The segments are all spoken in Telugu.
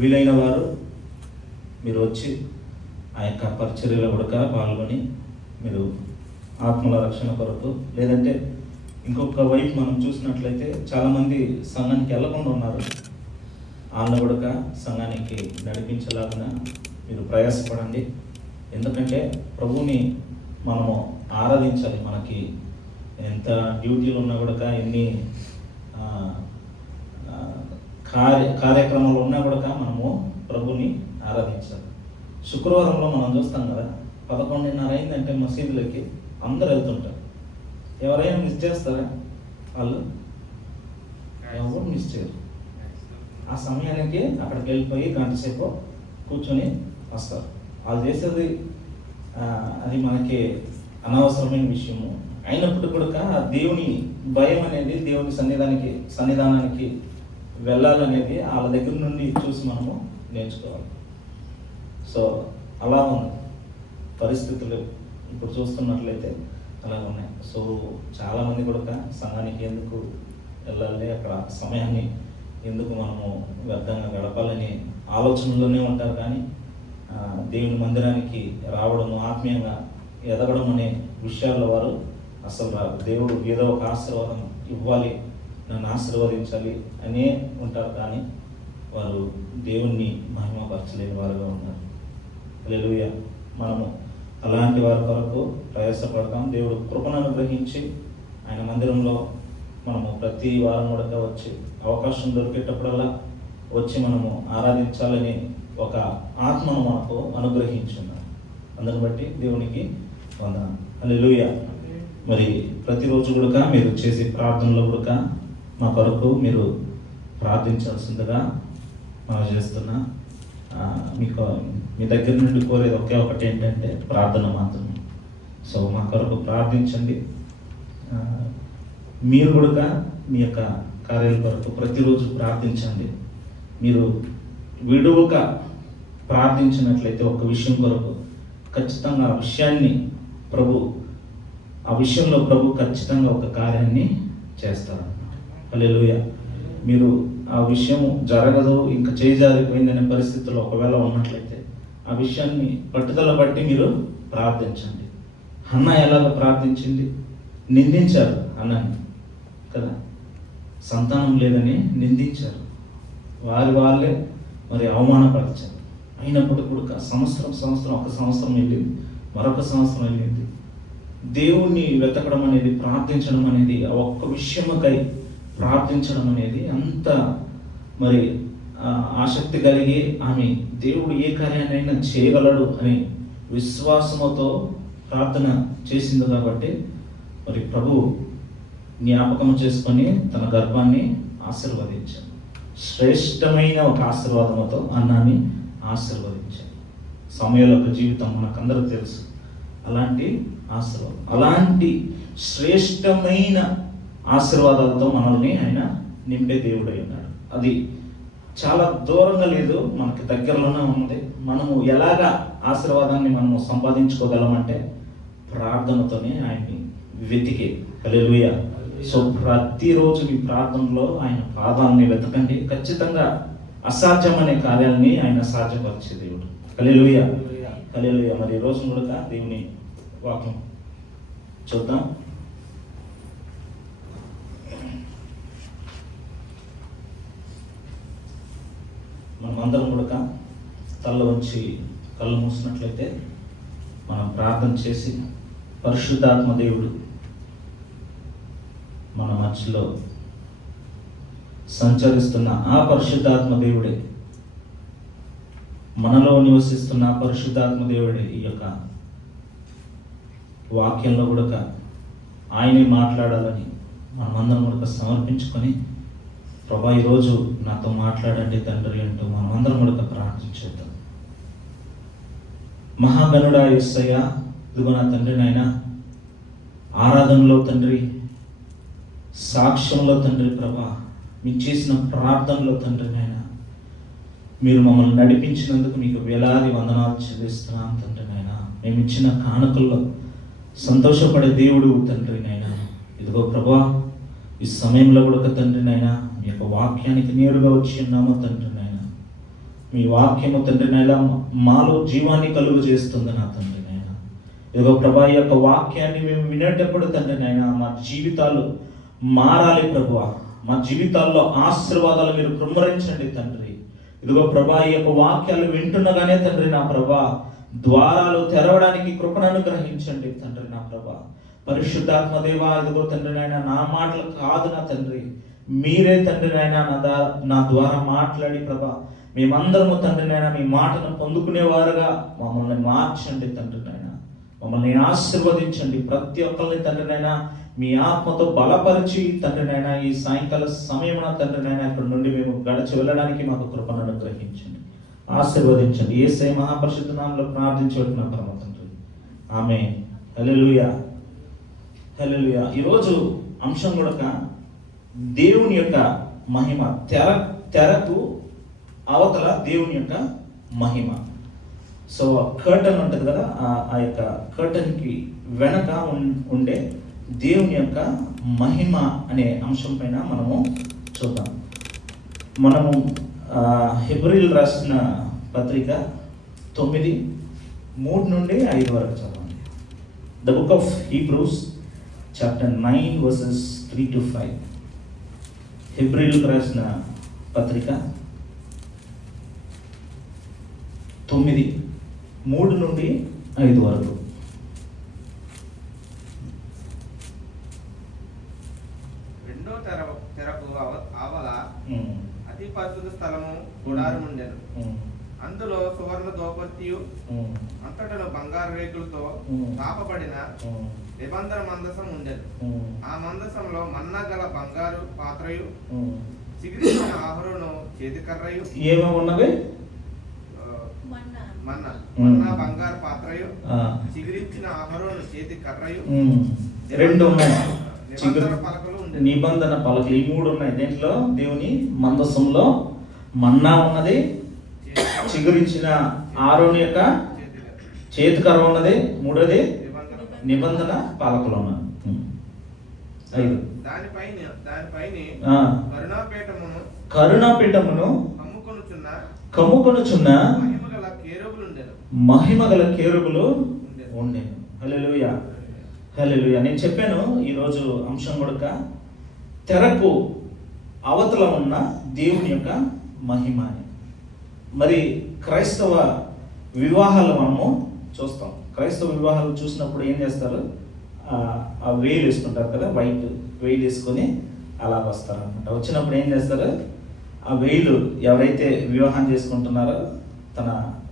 వీలైన వారు మీరు వచ్చి ఆ యొక్క పరిచర్యలో కూడా పాల్గొని మీరు ఆత్మల రక్షణ కొరకు, లేదంటే ఇంకొక వైపు మనం చూసినట్లయితే చాలామంది సంఘానికి వెళ్ళకుండా ఉన్నారు. వాళ్ళని కూడా సంఘానికి నడిపించలాగా మీరు ప్రయాసపడండి. ఎందుకంటే ప్రభువుని మనము ఆరాధించాలి. మనకి ఎంత డ్యూటీలు ఉన్నా కూడా, ఎన్ని కార్యక్రమాలు ఉన్నా కూడా మనము ప్రభుని ఆరాధించాలి. శుక్రవారంలో మనం చూస్తాం కదా, 11:30 అయిందంటే మసీదులకి అందరు వెళ్తుంటారు. ఎవరైనా మిస్ చేస్తారా? వాళ్ళు ఎవరు మిస్ చేయరు. ఆ సమయానికి అక్కడికి వెళ్ళిపోయి గంట సేపు కూర్చొని వస్తారు. వాళ్ళు చేసేది అది మనకి అనవసరమైన విషయము అయినప్పుడు కూడా దేవుని భయం అనేది, దేవుని సన్నిధానానికి వెళ్ళాలనేది వాళ్ళ దగ్గర నుండి చూసి మనము నేర్చుకోవాలి. సో అలా ఉంది పరిస్థితులు. ఇప్పుడు చూస్తున్నట్లయితే అలా ఉన్నాయి. సో చాలామంది కూడా సంఘానికి ఎందుకు వెళ్ళాలి, అక్కడ సమయాన్ని ఎందుకు మనము వ్యర్థంగా గడపాలని ఆలోచనలోనే ఉంటారు. కానీ దేవుని మందిరానికి రావడము, ఆత్మీయంగా ఎదగడం అనే విషయాల్లో వారు అసలు రాదు. దేవుడు ఏదో ఒక ఆశీర్వాదం ఇవ్వాలి, నన్ను ఆశీర్వదించాలి అనే ఉంటారు. కానీ వారు దేవుణ్ణి మహిమపరచలేని వారుగా ఉన్నారు. హల్లెలూయా. మనము అలాంటి వారి కొరకు ప్రయాసపడతాం. దేవుడు కృపను అనుగ్రహించి ఆయన మందిరంలో మనము ప్రతి వారం కూడా వచ్చి అవకాశం దొరికేటప్పుడల్లా వచ్చి మనము ఆరాధించాలని ఒక ఆత్మను మనకు అనుగ్రహించున్నాడు. అందుని బట్టి దేవునికి వందనాలు. హల్లెలూయా. మరి ప్రతిరోజు కూడా మీరు చేసే ప్రార్థనలో కూడా మా కొరకు మీరు ప్రార్థించాల్సిందిగా మనం చేస్తున్నా. మీకు మీ దగ్గర నుండి కోరేది ఒకటి ఏంటంటే ప్రార్థన మాత్రమే. సో మా కొరకు ప్రార్థించండి. మీరు కూడా మీ యొక్క కార్యాల కొరకు ప్రతిరోజు ప్రార్థించండి. మీరు విడువక ప్రార్థించినట్లయితే ఒక విషయం కొరకు ఖచ్చితంగా ఆ విషయంలో ప్రభు ఖచ్చితంగా ఒక కార్యాన్ని చేస్తారన్నమాట. హల్లెలూయా. మీరు ఆ విషయం జరగదు, ఇంకా చేజారిపోయిందనే పరిస్థితుల్లో ఒకవేళ ఉన్నట్లయితే ఆ విషయాన్ని పట్టుదల బట్టి మీరు ప్రార్థించండి. హన్న ఎలాగ ప్రార్థించింది? నిందించారు అన్నని కదా, సంతానం లేదని నిందించారు. వాళ్ళే మరి అవమానపరిచారు. అయినప్పుడు కూడా సంవత్సరం ఒక సంవత్సరం వెళ్ళింది, మరొక సంవత్సరం వెళ్ళింది. దేవుణ్ణి వెతకడం అనేది, ప్రార్థించడం అనేది, ఆ ఒక్క విషయముకై ప్రార్థించడం అనేది అంత మరి ఆసక్తి కలిగి ఆమె దేవుడు ఏ కార్యాన్నైనా చేయగలడు అని విశ్వాసముతో ప్రార్థన చేసింది. కాబట్టి మరి ప్రభు జ్ఞాపకం చేసుకొని తన గర్భాన్ని ఆశీర్వదించాడు. శ్రేష్టమైన ఒక ఆశీర్వాదంతో అన్నాన్ని ఆశీర్వదించాడు. సమయాల యొక్క జీవితం మనకందరూ తెలుసు. అలాంటి ఆశీర్వాదం, అలాంటి శ్రేష్టమైన ఆశీర్వాదాలతో మనల్ని ఆయన నింపే దేవుడై ఉన్నాడు. అది చాలా దూరంగా లేదు, మనకి దగ్గరలోనే ఉంది. మనము ఎలాగా ఆశీర్వాదాన్ని మనము సంపాదించుకోగలమంటే ప్రార్థనతోనే ఆయన్ని వెతికే. హల్లెలూయా. సో ప్రతిరోజు మీ ప్రార్థనలో ఆయన పాదాలని వెతకండి. ఖచ్చితంగా అసాధ్యమనే కార్యాలని ఆయన సాధ్యపరిచే దేవుడు. హల్లెలూయా. హల్లెలూయా. మరి ఈ రోజు కూడా దేవుని వాక్యం చూద్దాం. మనమందరం కూడా తల్ల వచ్చి కళ్ళు మూసినట్లయితే మనం ప్రార్థన చేసి పరిశుద్ధాత్మ దేవుడు మన మధ్యలో సంచరిస్తున్న ఆ పరిశుద్ధాత్మ దేవుడే, మనలో నివసిస్తున్న పరిశుద్ధాత్మ దేవుడే ఈ యొక్క వాక్యంలో కూడా ఆయనే మాట్లాడాలని మనమందరం కూడా సమర్పించుకొని, ప్రభా ఈరోజు నాతో మాట్లాడండి తండ్రి అంటూ మనమందరం కూడా ప్రార్థించేద్దాం. మహాగణుడా యేసయ్య, ఇదిగో నా తండ్రి నాయన, ఆరాధనలో తండ్రి, సాక్ష్యంలో తండ్రి, ప్రభా మీకు చేసిన ప్రార్థనలో తండ్రి నాయన, మీరు మమ్మల్ని నడిపించినందుకు మీకు వేలాది వందనాలు చెల్లిస్తున్నాం తండ్రి నాయన. మేము ఇచ్చిన కానుకల్లో సంతోషపడే దేవుడు తండ్రి నాయన. ఇదిగో ప్రభా ఈ సమయంలో కూడా తండ్రి నాయన మీ యొక్క వాక్యానికి నేరుగా వచ్చి ఉన్నామో తండ్రి నాయన. మీ వాక్యము తండ్రి నాయన మాలో జీవాన్ని కలుగు చేస్తుంది నా తండ్రి నాయన. ఇదిగో ప్రభా, ఈ యొక్క వాక్యాన్ని మేము వినేటప్పుడు తండ్రి నాయన మా జీవితాలు మారాలి ప్రభువా. మా జీవితాల్లో ఆశీర్వాదాలు మీరు కుమ్మరించండి తండ్రి. ఇదిగో ప్రభా, ఈ యొక్క వాక్యాలు వింటున్నగానే తండ్రి నా ప్రభా ద్వారాలు తెరవడానికి కృపను అనుగ్రహించండి తండ్రి నా ప్రభా. పరిశుద్ధాత్మ దేవా, ఇదిగో తండ్రి నాయన నా మాటలు కాదు నా తండ్రి, మీరే తండ్రి నాయన నా ద్వారా మాట్లాడి ప్రభా మేమందరము తండ్రి నాయన మీ మాటను పొందుకునేవారుగా మమ్మల్ని మార్చండి తండ్రి నాయన. మమ్మల్ని ఆశీర్వదించండి. ప్రతి ఒక్కరిని తండ్రి నాయన మీ ఆత్మతో బలపరిచి తండ్రి నాయన ఈ సాయంకాల సమయమున తండ్రి నాయన ఇక్కడ నుండి మేము గడిచి వెళ్ళడానికి మాకు కృపను అనుగ్రహించండి, ఆశీర్వదించండి. యేసయ్య మహాపరిశుద్ధ నామములో ప్రార్థించుచున్న పరమ తండ్రి, ఆమేన్. హల్లెలూయా, హల్లెలూయా. ఈరోజు అంశం కూడా దేవుని యొక్క మహిమ. తెరకు అవతల దేవుని యొక్క మహిమ. సో కర్టన్ ఉంటుంది కదా, ఆ యొక్క కర్టన్కి వెనక ఉండే దేవుని యొక్క మహిమ అనే అంశం పైన మనము చూద్దాం. మనము హెబ్రీయులు రాసిన పత్రిక 9:3 నుండి 5 వరకు చదవండి. The book of Hebrews chapter 9 verses 3 to 5. హెబ్రీయులకు రాసిన పత్రిక 9:3 నుండి 5 వరకు. రెండో తెరకు ఆవల అతి పరిశుద్ధ స్థలము గుడారం ఉండెను. అందులో సువర్ణ దోపత్తియు అంతటను బంగారు రేకులతో తాపబడిన నిబంధన మందసం ఉండెను. ఆ మందసంలో మన్నా గల బంగారు పాత్రయు చిగిరించిన ఆహరోను చేతికర్రయు ఏమేమున్నవి? మన్నా బంగారు పాత్రయు చిగిరించిన ఆహరోను చేతి కర్రయు 2 ఉన్నాయి. నిబంధన పలకలు ఈ 3 ఉన్నాయి. దీంట్లో దేవుని మందసంలో మన్నా ఉన్నది, చిగురించిన ఆరోని యొక్క చేతికర్ర ఉన్నది, 3వది నిబంధన పలకలు ఉన్నది. 5 కరుణాపీఠమును కమ్ముకొనుచున్న మహిమగల కేరుబులు ఉండేను. హల్లెలూయా, హల్లెలూయా. నేను చెప్పాను ఈరోజు అంశం కూడా తెరకు అవతల ఉన్న దేవుని యొక్క మహిమ అని. మరి క్రైస్తవ వివాహాలు మనము చూస్తాం. క్రైస్తవ వివాహాలు చూసినప్పుడు ఏం చేస్తారు? ఆ వేలు వేసుకుంటారు కదా, వైట్ వేలు వేసుకొని అలా వస్తారు అనమాట. వచ్చినప్పుడు ఏం చేస్తారు? ఆ వేలు ఎవరైతే వివాహం చేసుకుంటున్నారో తన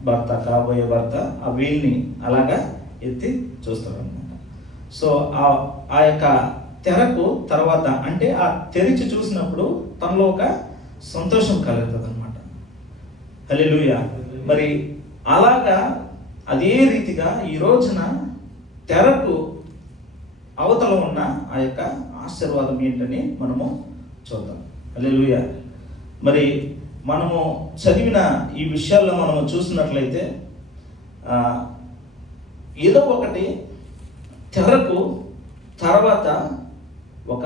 భర్త, కాబోయే భర్త, ఆ వేలుని అలాగా ఎత్తి చూస్తారు అనమాట. సో ఆ యొక్క తెరకు తర్వాత అంటే ఆ తెరిచి చూసినప్పుడు తనలో ఒక సంతోషం కలుగుతుంది అనమాట. హల్లెలూయా. మరి అలాగా అదే రీతిగా ఈ రోజున తెరకు అవతల ఉన్న ఆ యొక్క ఆశీర్వాదం ఏంటని మనము చూద్దాం. హల్లెలూయా. మరి మనము చదివిన ఈ విషయాల్లో మనము చూసినట్లయితే ఏదో ఒకటి తెరకు తర్వాత ఒక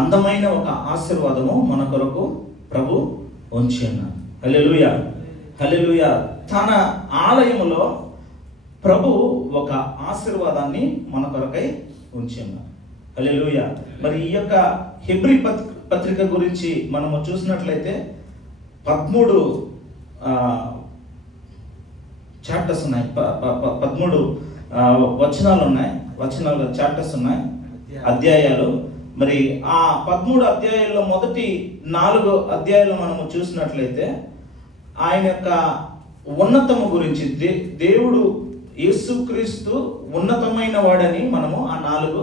అందమైన ఒక ఆశీర్వాదము మన కొరకు ప్రభు ఉంచి ఉన్నారు. హల్లెలూయా, హల్లెలూయా. తన ఆలయములో ప్రభు ఒక ఆశీర్వాదాన్ని మన కొరకై ఉంచి ఉన్నారు. హల్లెలూయా. మరి ఈ యొక్క హెబ్రీ పత్రిక గురించి మనము చూసినట్లయితే 13 చాప్టర్స్ ఉన్నాయి, 13 వచనాలు ఉన్నాయి, చాప్టర్స్ ఉన్నాయి, అధ్యాయాలు. మరి ఆ 13 అధ్యాయాల్లో మొదటి 4 అధ్యాయాలు మనము చూసినట్లయితే ఆయన యొక్క ఉన్నతము గురించి, దేవుడు యేసుక్రీస్తు ఉన్నతమైన వాడని మనము ఆ 4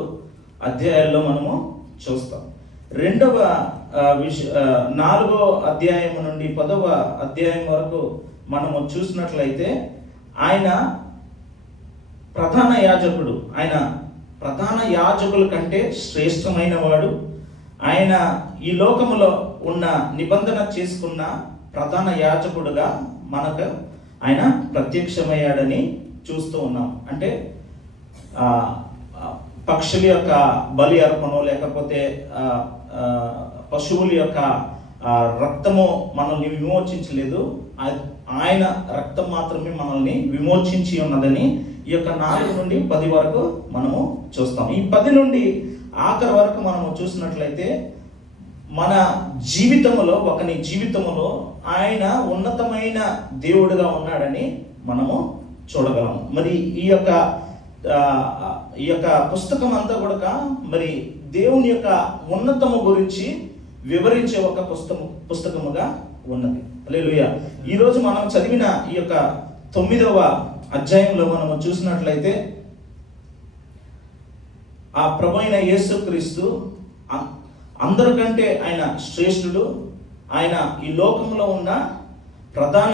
అధ్యాయాల్లో మనము చూస్తాం. 4వ అధ్యాయం నుండి 10వ అధ్యాయం వరకు మనము చూసినట్లయితే ఆయన ప్రధాన యాజకుడు, ఆయన ప్రధాన యాజకుల కంటే శ్రేష్టమైన వాడు. ఆయన ఈ లోకములో ఉన్న నిబంధన చేసుకున్న ప్రధాన యాజకుడుగా మనకు ఆయన ప్రత్యక్షమయ్యాడని చూస్తూ ఉన్నాం. అంటే పక్షుల యొక్క బలి అర్పణ, లేకపోతే పశువుల యొక్క రక్తము మనల్ని విమోచించలేదు, ఆయన రక్తం మాత్రమే మనల్ని విమోచించి ఉన్నదని ఈ యొక్క 4 నుండి 10 వరకు మనము చూస్తాం. ఈ 10 నుండి ఆఖరి వరకు మనము చూసినట్లయితే మన జీవితంలో, ఒకని జీవితంలో ఆయన ఉన్నతమైన దేవుడుగా ఉన్నాడని మనము చూడగలము. మరి ఈ యొక్క పుస్తకం అంతా కూడా మరి దేవుని యొక్క ఉన్నతము గురించి వివరించే ఒక పుస్తకముగా ఉన్నది. హల్లెలూయా. ఈరోజు మనం చదివిన ఈ యొక్క 9వ అధ్యాయంలో మనము చూసినట్లయితే ఆ ప్రభు అయిన యేసుక్రీస్తు అందరికంటే ఆయన శ్రేష్ఠుడు. ఆయన ఈ లోకంలో ఉన్న ప్రధాన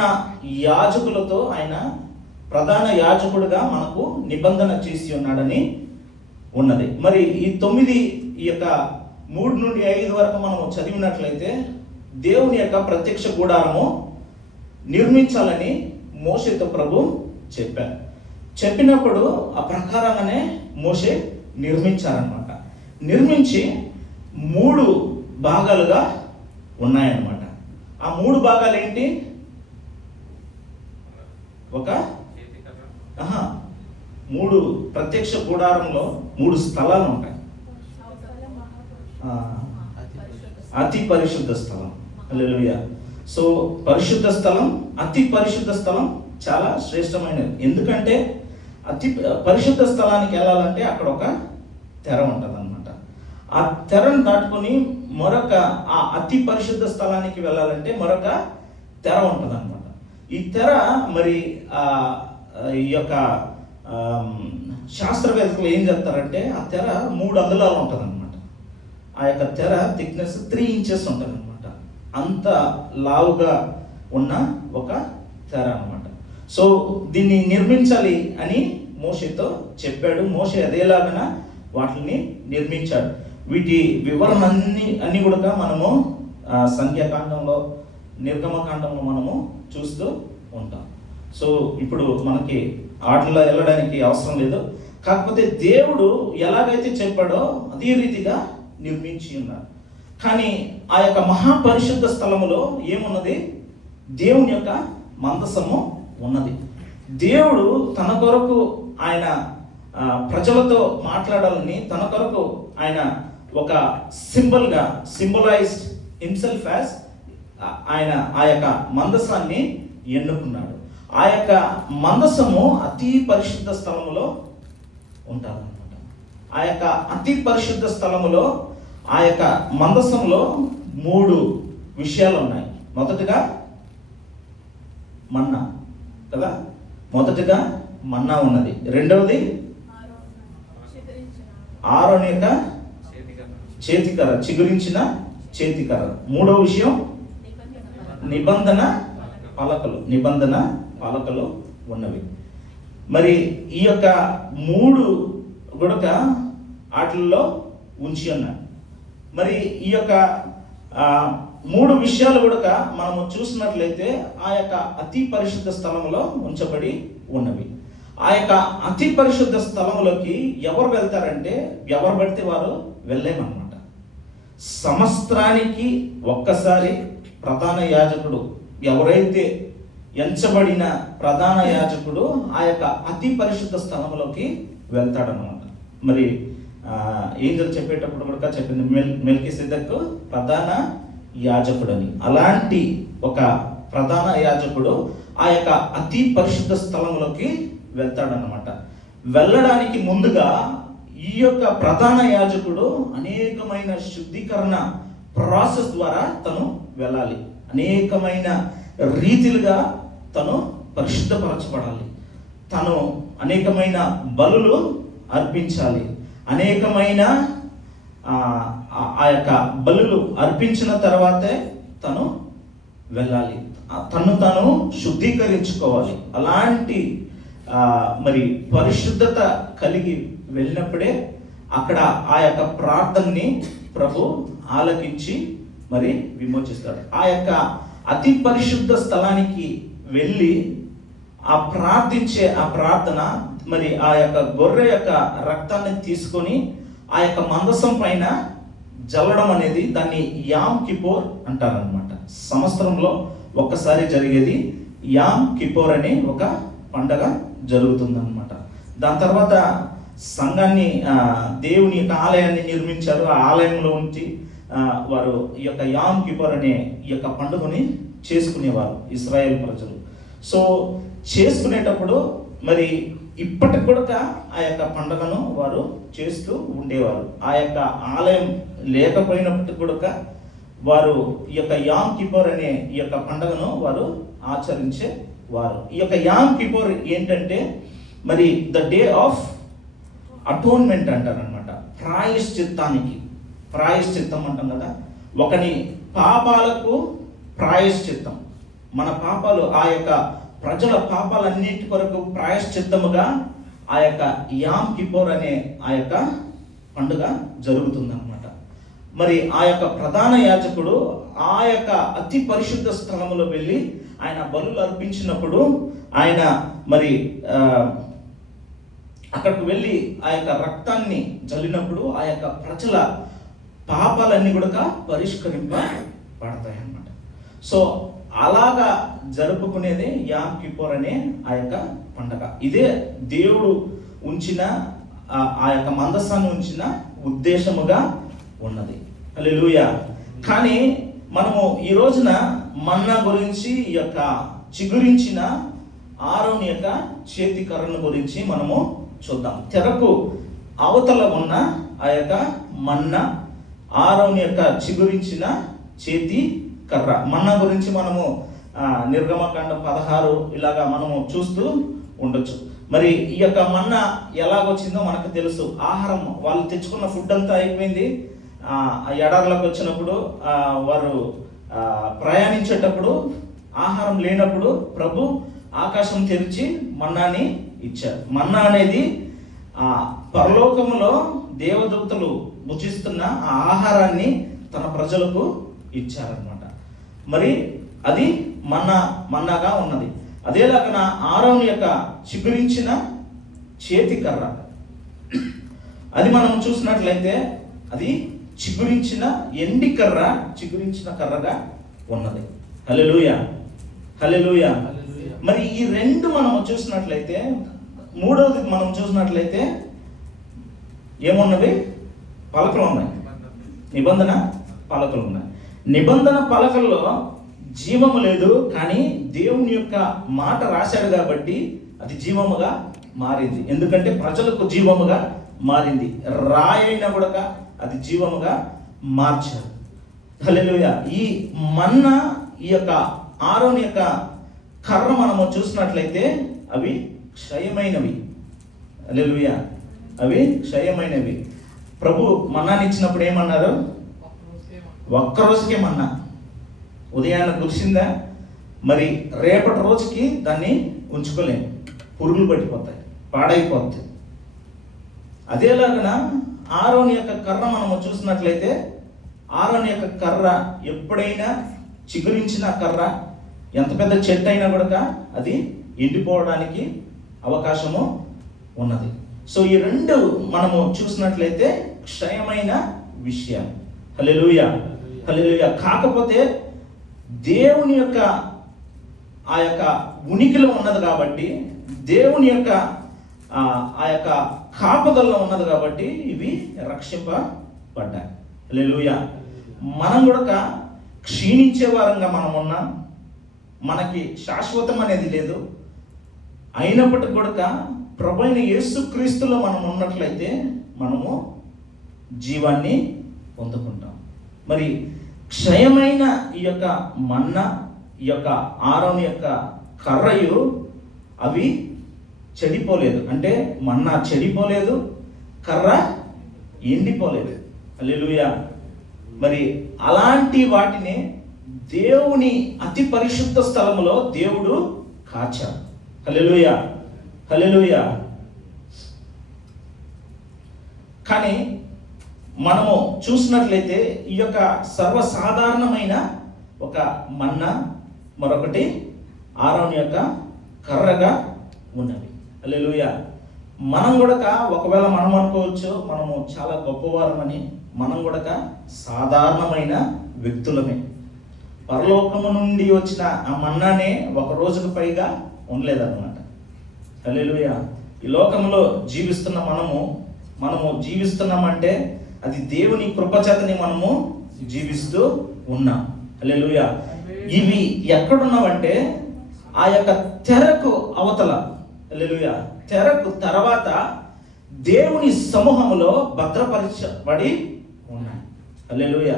యాజకులతో ఆయన ప్రధాన యాజకుడుగా మనకు నిబంధన చేసి ఉన్నాడని ఉన్నది. మరి ఈ 9 ఈ యొక్క 3 నుండి 5 వరకు మనము చదివినట్లయితే దేవుని యొక్క ప్రత్యక్ష గుడారము నిర్మించాలని మోషేతో ప్రభు చెప్పినప్పుడు ఆ ప్రకారంగానే మోషే నిర్మించారనమాట. నిర్మించి 3 భాగాలుగా ఉన్నాయన్నమాట. ఆ 3 భాగాలు ఏంటి? ఒక 3 ప్రత్యక్ష గుడారంలో 3 స్థలాలు ఉంటాయి. అతి పరిశుద్ధ స్థలం. హల్లెలూయా. సో పరిశుద్ధ స్థలం, అతి పరిశుద్ధ స్థలం చాలా శ్రేష్టమైనది. ఎందుకంటే అతి పరిశుద్ధ స్థలానికి వెళ్ళాలంటే అక్కడ ఒక తెర ఉంటుంది అనమాట. ఆ తెరను దాటుకొని మరొక ఆ అతి పరిశుద్ధ స్థలానికి వెళ్ళాలంటే మరొక తెర ఉంటుంది అనమాట. ఈ తెర మరి ఈ యొక్క శాస్త్రవేత్తలు ఏం చెప్తారంటే ఆ తెర 3 అంగుళాలు ఉంటుంది అనమాట. ఆ యొక్క తెర థిక్నెస్ 3 ఇంచెస్ ఉంటుంది అనమాట. అంత లావుగా ఉన్న ఒక తెర అనమాట. సో దీన్ని నిర్మించాలి అని మోషేతో చెప్పాడు. మోషే అదేలాగా వాటిని నిర్మించాడు. వీటి వివరణ అన్ని కూడా మనము సంఖ్యాకాండంలో, నిర్గమకాండంలో మనము చూస్తూ ఉంటాం. సో ఇప్పుడు మనకి వాటిలో వెళ్ళడానికి అవసరం లేదు. కాకపోతే దేవుడు ఎలాగైతే చెప్పాడో అదే రీతిగా నిర్మించి ఉన్నారు. కానీ ఆ యొక్క మహాపరిశుద్ధ స్థలములో ఏమున్నది? దేవుని యొక్క మందసము ఉన్నది. దేవుడు తన కొరకు ఆయన ప్రజలతో మాట్లాడాలని తన కొరకు ఆయన ఒక సింబలైజ్డ్ హిమ్సెల్ఫ్ యాజ్ ఆయన ఆ యొక్క మందసాన్ని ఎన్నుకున్నాడు. ఆ యొక్క మందసము అతి పరిశుద్ధ స్థలములో ఉంటారన్నమాట. ఆ యొక్క అతి పరిశుద్ధ స్థలములో ఆ యొక్క మందసంలో 3 విషయాలు ఉన్నాయి. మొదటిగా మన్నా కదా, మొదటిగా మన్నా ఉన్నది. రెండవది ఆరోను యొక్క చేతికర్ర, చిగురించిన చేతికర్ర. మూడవ విషయం నిబంధన పలకలు ఉన్నవి. మరి ఈ యొక్క 3 గుడక వాటిల్లో ఉంచి ఉన్నాయి. మరి ఈ యొక్క 3 విషయాలు కూడా మనము చూసినట్లయితే ఆ యొక్క అతి పరిశుద్ధ స్థలంలో ఉంచబడి ఉన్నవి. ఆ యొక్క అతి పరిశుద్ధ స్థలంలోకి ఎవరు వెళ్తారంటే ఎవరు పడితే వారు వెళ్ళలేమన్నమాట. సంవత్సరానికి ఒక్కసారి ప్రధాన యాజకుడు, ఎవరైతే ఎంచబడిన ప్రధాన యాజకుడు ఆ యొక్క అతి పరిశుద్ధ స్థలంలోకి వెళ్తాడనమాట. మరి ఏంజల్ చెప్పేటప్పుడు కూడా చెప్పింది మెల్కీసెదెకు ప్రధాన యాజకుడని. అలాంటి ఒక ప్రధాన యాజకుడు ఆ యొక్క అతి పరిశుద్ధ స్థలంలోకి వెళ్తాడనమాట. వెళ్ళడానికి ముందుగా ఈ యొక్క ప్రధాన యాజకుడు అనేకమైన శుద్ధీకరణ ప్రాసెస్ ద్వారా తను వెళ్ళాలి. అనేకమైన రీతిలుగా తను పరిశుద్ధపరచబడాలి. తను అనేకమైన బలులు అర్పించాలి. అనేకమైన ఆ యొక్క బలులు అర్పించిన తర్వాతే తను వెళ్ళాలి. తను శుద్ధీకరించుకోవాలి. అలాంటి మరి పరిశుద్ధత కలిగి వెళ్ళినప్పుడే అక్కడ ఆ యొక్క ప్రార్థనని ప్రభు ఆలకించి మరి విమోచిస్తాడు. ఆ యొక్క అతి పరిశుద్ధ స్థలానికి వెళ్ళి ఆ ప్రార్థించే ఆ ప్రార్థన మరి ఆ యొక్క గొర్రె యొక్క రక్తాన్ని తీసుకొని ఆ యొక్క మందసం పైన జల్లడం అనేది దాన్ని యామ్ కిపోర్ అంటారనమాట. సంవత్సరంలో ఒక్కసారి జరిగేది యామ్ కిపోర్ అనే ఒక పండగ జరుగుతుందన్నమాట. దాని తర్వాత సంఘాన్ని, దేవుని యొక్క ఆలయాన్ని నిర్మించారు. ఆ ఆలయంలో ఉంచి వారు ఈ యొక్క యామ్ కిపోర్ అనే ఈ యొక్క పండుగని చేసుకునేవారు ఇశ్రాయేల్ ప్రజలు. సో చేసుకునేటప్పుడు మరి ఇప్పటికి కూడా ఆ యొక్క పండుగను వారు చేస్తూ ఉండేవారు. ఆ యొక్క ఆలయం లేకపోయినప్పటికి కూడా వారు ఈ యొక్క యామ్ కిపోర్ అనే ఈ యొక్క పండుగను వారు ఆచరించేవారు. ఈ యొక్క యామ్ కిపోర్ ఏంటంటే మరి ద డే ఆఫ్ అటోన్మెంట్ అంటారనమాట. ప్రాయశ్చిత్తం అంటాం కదా, ఒకని పాపాలకు ప్రాయశ్చిత్తం. మన పాపాలు, ఆ యొక్క ప్రజల పాపాలన్నిటి కొరకు ప్రాయశ్చిత్తముగా ఆ యొక్క యామ్ కిపోర్ అనే ఆ యొక్క పండుగ జరుగుతుందన్నమాట. మరి ఆ యొక్క ప్రధాన యాజకుడు ఆ యొక్క అతి పరిశుద్ధ స్థలములో వెళ్ళి ఆయన బలులు అర్పించినప్పుడు ఆయన మరి అక్కడికి వెళ్ళి ఆ యొక్క రక్తాన్ని జల్లినప్పుడు ఆ యొక్క ప్రజల పాపాలన్నీ కూడా పరిష్కరింపబడతాయి అన్నమాట. సో అలాగా జరుపుకునేది యామ్ కిపోర్ అనే ఆ యొక్క పండగ. ఇదే దేవుడు ఉంచిన ఆ యొక్క మందసాన్ని ఉంచిన ఉద్దేశముగా ఉన్నది. హల్లెలూయా. కానీ మనము ఈ రోజున మన్నా గురించి, ఈ యొక్క చిగురించిన ఆరోని యొక్క చేతి కర్రను గురించి మనము చూద్దాం. తెరకు అవతల ఉన్న ఆ యొక్క మన్నా, ఆరోని యొక్క చిగురించిన చేతి కర్ర. మన్నా గురించి మనము నిర్గమకాండం 16 ఇలాగా మనము చూస్తూ ఉండొచ్చు. మరి ఈ యొక్క మన్నా ఎలాగొచ్చిందో మనకు తెలుసు. ఆహారం, వాళ్ళు తెచ్చుకున్న ఫుడ్ అంతా అయిపోయింది. ఎడారులకు వచ్చినప్పుడు వారు ప్రయాణించేటప్పుడు ఆహారం లేనప్పుడు ప్రభు ఆకాశం తెరిచి మన్నాని ఇచ్చారు. మన్నా అనేది పరలోకములో దేవదూతలు భుజిస్తున్న ఆ ఆహారాన్ని తన ప్రజలకు ఇచ్చారనమాట. మరి అది మన్నాగా ఉన్నది. అదేలాగా ఆరోను యొక్క చిగురించిన చేతి కర్ర, అది మనం చూసినట్లయితే అది చిగురించిన ఎండి కర్ర, చిగురించిన కర్రగా ఉన్నది. హల్లెలూయా, హల్లెలూయా. మరి ఈ రెండు మనం చూసినట్లయితే, మూడవది మనం చూసినట్లయితే ఏమున్నవి? పలకలు ఉన్నాయి. నిబంధన పలకలు ఉన్నాయి. నిబంధన పలకల్లో జీవము లేదు, కానీ దేవుని యొక్క మాట రాశాడు కాబట్టి అది జీవముగా మారింది. ఎందుకంటే ప్రజలకు జీవముగా మారింది. రాయైన కూడా అది జీవముగా మార్చారు. హల్లెలూయా. ఈ మన్నా, ఈ యొక్క ఆరోని యొక్క కర్ర మనము చూసినట్లయితే అవి క్షయమైనవి. హల్లెలూయా. అవి క్షయమైనవి. ప్రభు మన్నాని ఇచ్చినప్పుడు ఏమన్నారు? ఒక్కరోజుకే మన్నా. ఉదయాన్న కురిసిందా, మరి రేపటి రోజుకి దాన్ని ఉంచుకోలేము, పురుగులు పట్టిపోతాయి, పాడైపోతాయి. అదేలాగా ఆరోని యొక్క కర్ర మనము చూసినట్లయితే, ఆరోని యొక్క కర్ర ఎప్పుడైనా చిగురించిన కర్ర ఎంత పెద్ద చెట్టు అయినా కూడా అది ఎండిపోవడానికి అవకాశము ఉన్నది. సో ఈ రెండు మనము చూసినట్లయితే క్షయమైన విషయం. హల్లెలూయా, హల్లెలూయా. కాకపోతే దేవుని యొక్క ఆ యొక్క ఉనికిలో ఉన్నది కాబట్టి, దేవుని యొక్క ఆ యొక్క కాపుదల్లో ఉన్నది కాబట్టి ఇవి రక్షింపబడ్డాయి. హల్లెలూయా. మనం కూడా క్షీణించే వారంగా మనం ఉన్నాం. మనకి శాశ్వతం అనేది లేదు. అయినప్పటికీ కూడా ప్రభువైన యేసుక్రీస్తులో మనం ఉన్నట్లయితే మనము జీవాన్ని పొందుకుంటాం. మరి క్షయమైన ఈ యొక్క మన్నా, ఈ యొక్క ఆరోని యొక్క కర్రయు అవి చెడిపోలేదు. అంటే మన్నా చెడిపోలేదు, కర్ర ఎండిపోలేదు. హల్లెలూయా. మరి అలాంటి వాటిని దేవుని అతి పరిశుద్ధ స్థలములో దేవుడు కాచాడు. హల్లెలూయా, హల్లెలూయా. కానీ మనము చూసినట్లయితే ఈ యొక్క సర్వసాధారణమైన ఒక మన్నా, మరొకటి ఆరోని యొక్క కర్రగా ఉన్నవి. హల్లెలూయా. మనం కూడా ఒకవేళ మనం అనుకోవచ్చు మనము చాలా గొప్పవారమని, మనం కూడా సాధారణమైన వ్యక్తులమే. పరలోకము నుండి వచ్చిన ఆ మన్నానే ఒక రోజుకు పైగా ఉండలేదన్నమాట. హల్లెలూయా. ఈ లోకంలో జీవిస్తున్న మనము జీవిస్తున్నామంటే అది దేవుని కృపచేతని మనము జీవిస్తూ ఉన్నాం. హల్లెలూయా. ఇవి ఎక్కడున్నావంటే ఆ యొక్క తెరకు అవతల, హల్లెలూయా, తెరకు తర్వాత దేవుని సమూహములో భద్రపరచబడి ఉన్నాయి. హల్లెలూయా.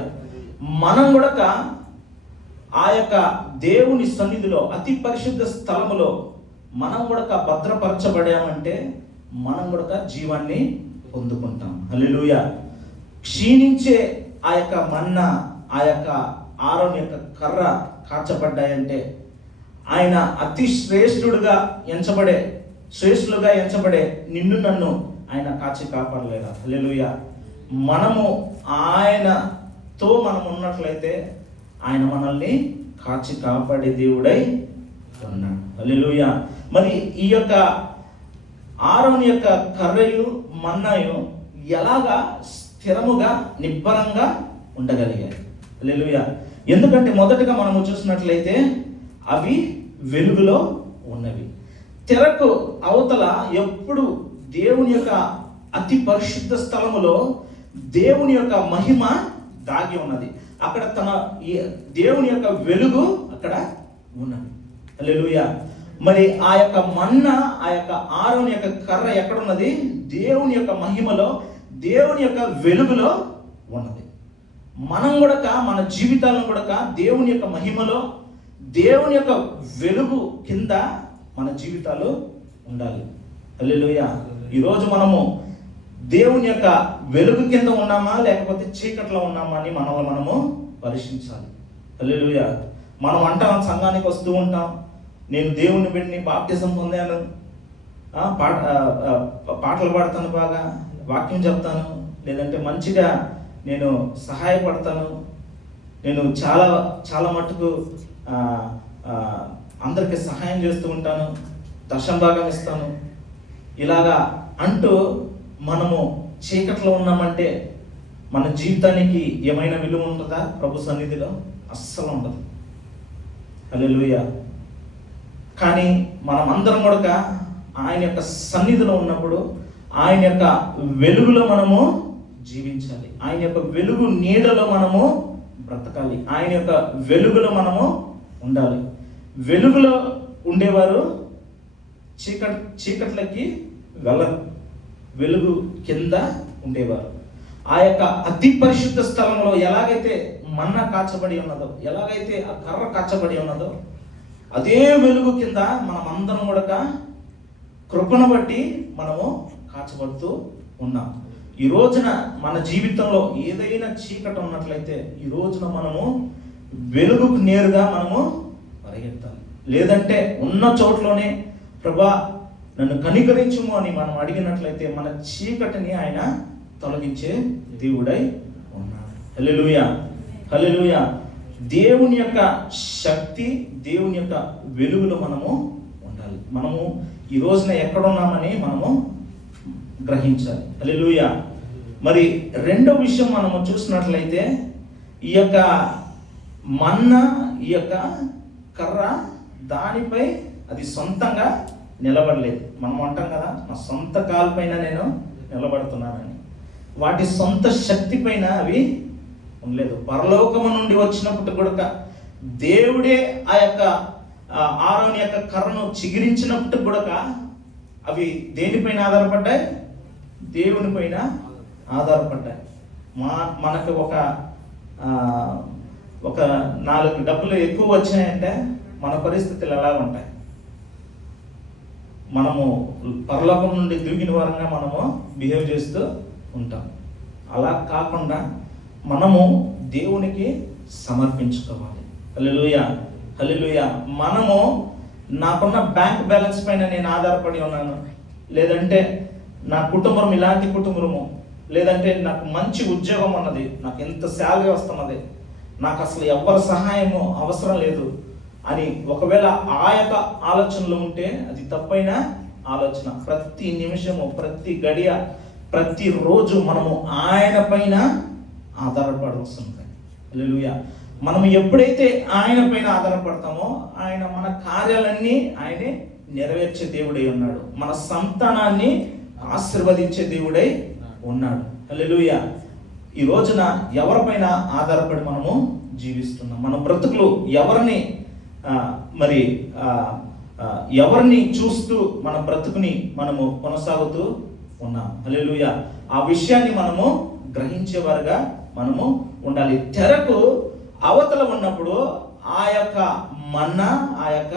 మనం కూడా ఆ యొక్క దేవుని సన్నిధిలో అతి పరిశుద్ధ స్థలములో మనం కూడా భద్రపరచబడామంటే మనం కూడా జీవాన్ని పొందుకుంటాం. హల్లెలూయా. క్షీణించే ఆ యొక్క మన్నా, ఆ యొక్క ఆరోన్ యొక్క కర్ర కాచబడ్డాయంటే ఆయన అతి శ్రేష్ఠులుగా ఎంచబడే నిన్ను నన్ను ఆయన కాచి కాపాడలేదా? హల్లెలూయా. మనము ఆయనతో మనం ఉన్నట్లయితే ఆయన మనల్ని కాచి కాపాడే దేవుడై ఉన్నాడు. హల్లెలూయా. మరి ఈ యొక్క ఆరోన్ యొక్క కర్రయు మన్నాయు ఎలాగా స్థిరముగా నిబ్బరంగా ఉండగలిగాయి? హల్లెలూయా. ఎందుకంటే మొదటగా మనము చూసినట్లయితే అవి వెలుగులో ఉన్నవి. తెరకు అవతల ఎప్పుడు దేవుని యొక్క అతి పరిశుద్ధ స్థలములో దేవుని యొక్క మహిమ దాగి ఉన్నది. అక్కడ దేవుని యొక్క వెలుగు అక్కడ ఉన్నది. హల్లెలూయా. మరి ఆ యొక్క మన్నా, ఆ యొక్క ఆరోన్ యొక్క కర్ర ఎక్కడున్నది? దేవుని యొక్క మహిమలో, దేవుని యొక్క వెలుగులో ఉన్నది. మనం కూడా మన జీవితాలను కూడా దేవుని యొక్క మహిమలో, దేవుని యొక్క వెలుగు కింద మన జీవితాలు ఉండాలి. హల్లెలూయా. ఈరోజు మనము దేవుని యొక్క వెలుగు కింద ఉన్నామా లేకపోతే చీకట్లో ఉన్నామా అని మనము పరిశీలించాలి. హల్లెలూయా. మనం అంటాం, సంఘానికి వస్తూ ఉంటాం, నేను దేవుని బిడ్డని, బాప్టిజం పొందాను, పాటలు పాడతాను, బాగా వాక్యం చెప్తాను, లేదంటే మంచిగా నేను సహాయపడతాను, నేను చాలా చాలా మట్టుకు అందరికీ సహాయం చేస్తూ ఉంటాను, దశంభాగం ఇస్తాను, ఇలాగా అంటూ మనము చీకట్లో ఉన్నామంటే మన జీవితానికి ఏమైనా విలువ ఉంటుందా? ప్రభు సన్నిధిలో అస్సలు ఉండదు. హల్లెలూయా. కానీ మనం అందరం కూడా ఆయన యొక్క సన్నిధిలో ఉన్నప్పుడు ఆయన యొక్క వెలుగులో మనము జీవించాలి. ఆయన యొక్క వెలుగు నీడలో మనము బ్రతకాలి. ఆయన యొక్క వెలుగులో మనము ఉండాలి. వెలుగులో ఉండేవారు చీకట్లకి వెళ్ళరు, వెలుగు కింద ఉండేవారు. ఆ యొక్క అతి పరిశుద్ధ స్థలంలో ఎలాగైతే మన్నా కాచబడి ఉన్నదో, ఎలాగైతే ఆ కర్ర కాచబడి ఉన్నదో, అదే వెలుగు కింద మనం అందరం కూడా కృపను బట్టి మనము కాచబడుతూ ఉన్నాం. ఈ రోజున మన జీవితంలో ఏదైనా చీకటి ఉన్నట్లయితే ఈ రోజున మనము వెలుగుకు నేరుగా మనము పరిగెత్తాలి. లేదంటే ఉన్న చోట్లోనే ప్రభా నన్ను కనికరించుము అని మనం అడిగినట్లయితే మన చీకటిని ఆయన తొలగించే దేవుడై ఉన్నాడు. హల్లెలూయా. హల్లెలూయా. దేవుని యొక్క శక్తి, దేవుని యొక్క వెలుగులో మనము ఉండాలి. మనము ఈ రోజున ఎక్కడున్నామని మనము గ్రహించాలి. హల్లెలూయా. మరి రెండో విషయం మనము చూసినట్లయితే ఈ యొక్క మన్నా, ఈ యొక్క కర్ర దానిపై అది సొంతంగా నిలబడలేదు. మనం అంటాం కదా, నా సొంత కాలుపైన నేను నిలబడుతున్నానని. వాటి సొంత శక్తి పైన అవి ఉండలేదు. పరలోకము నుండి వచ్చినప్పుడు కూడా దేవుడే ఆ యొక్క ఆరోన్ యొక్క కర్రను చిగిరించినప్పుడు కూడా అవి దేనిపైన ఆధారపడ్డాయి? దేవుని పైన ఆధారపడ్డాయి. మనకు ఒక 4 డబ్బులు ఎక్కువ వచ్చాయంటే మన పరిస్థితులు ఎలా ఉంటాయి? మనము పరలోకం నుండి దిగిన వారంగా మనము బిహేవ్ చేస్తూ ఉంటాం. అలా కాకుండా మనము దేవునికి సమర్పించుకోవాలి. హల్లెలూయా. హల్లెలూయా. మనము నాకున్న బ్యాంక్ బ్యాలెన్స్ పైన నేను ఆధారపడి ఉన్నాను, లేదంటే నా కుటుంబం ఇలాంటి కుటుంబము, లేదంటే నాకు మంచి ఉద్యోగం ఉన్నది, నాకు ఎంత శాలరీ వస్తున్నది, నాకు అసలు ఎవరి సహాయము అవసరం లేదు అని ఒకవేళ ఆ యొక్క ఆలోచనలు ఉంటే అది తప్పైన ఆలోచన. ప్రతి నిమిషము, ప్రతి గడియ, ప్రతిరోజు మనము ఆయన పైన ఆధారపడాల్సి ఉంటుంది. హల్లెలూయా. మనం ఎప్పుడైతే ఆయన పైన ఆధారపడతామో ఆయన మన కార్యాలన్నీ ఆయనే నెరవేర్చే దేవుడై ఉన్నాడు. మన సంతానాన్ని ఆశీర్వదించే దేవుడై ఉన్నాడు. హల్లెలూయా. ఈ రోజున ఎవరిపైన ఆధారపడి మనము జీవిస్తున్నాం? మన బ్రతుకులు ఎవరిని ఎవరిని చూస్తూ మన బ్రతుకుని మనము కొనసాగుతూ ఉన్నాం? హల్లెలూయా. ఆ విషయాన్ని మనము గ్రహించేవారుగా మనము ఉండాలి. తెరకు అవతల ఉన్నప్పుడు ఆ యొక్క మన్నా, ఆ యొక్క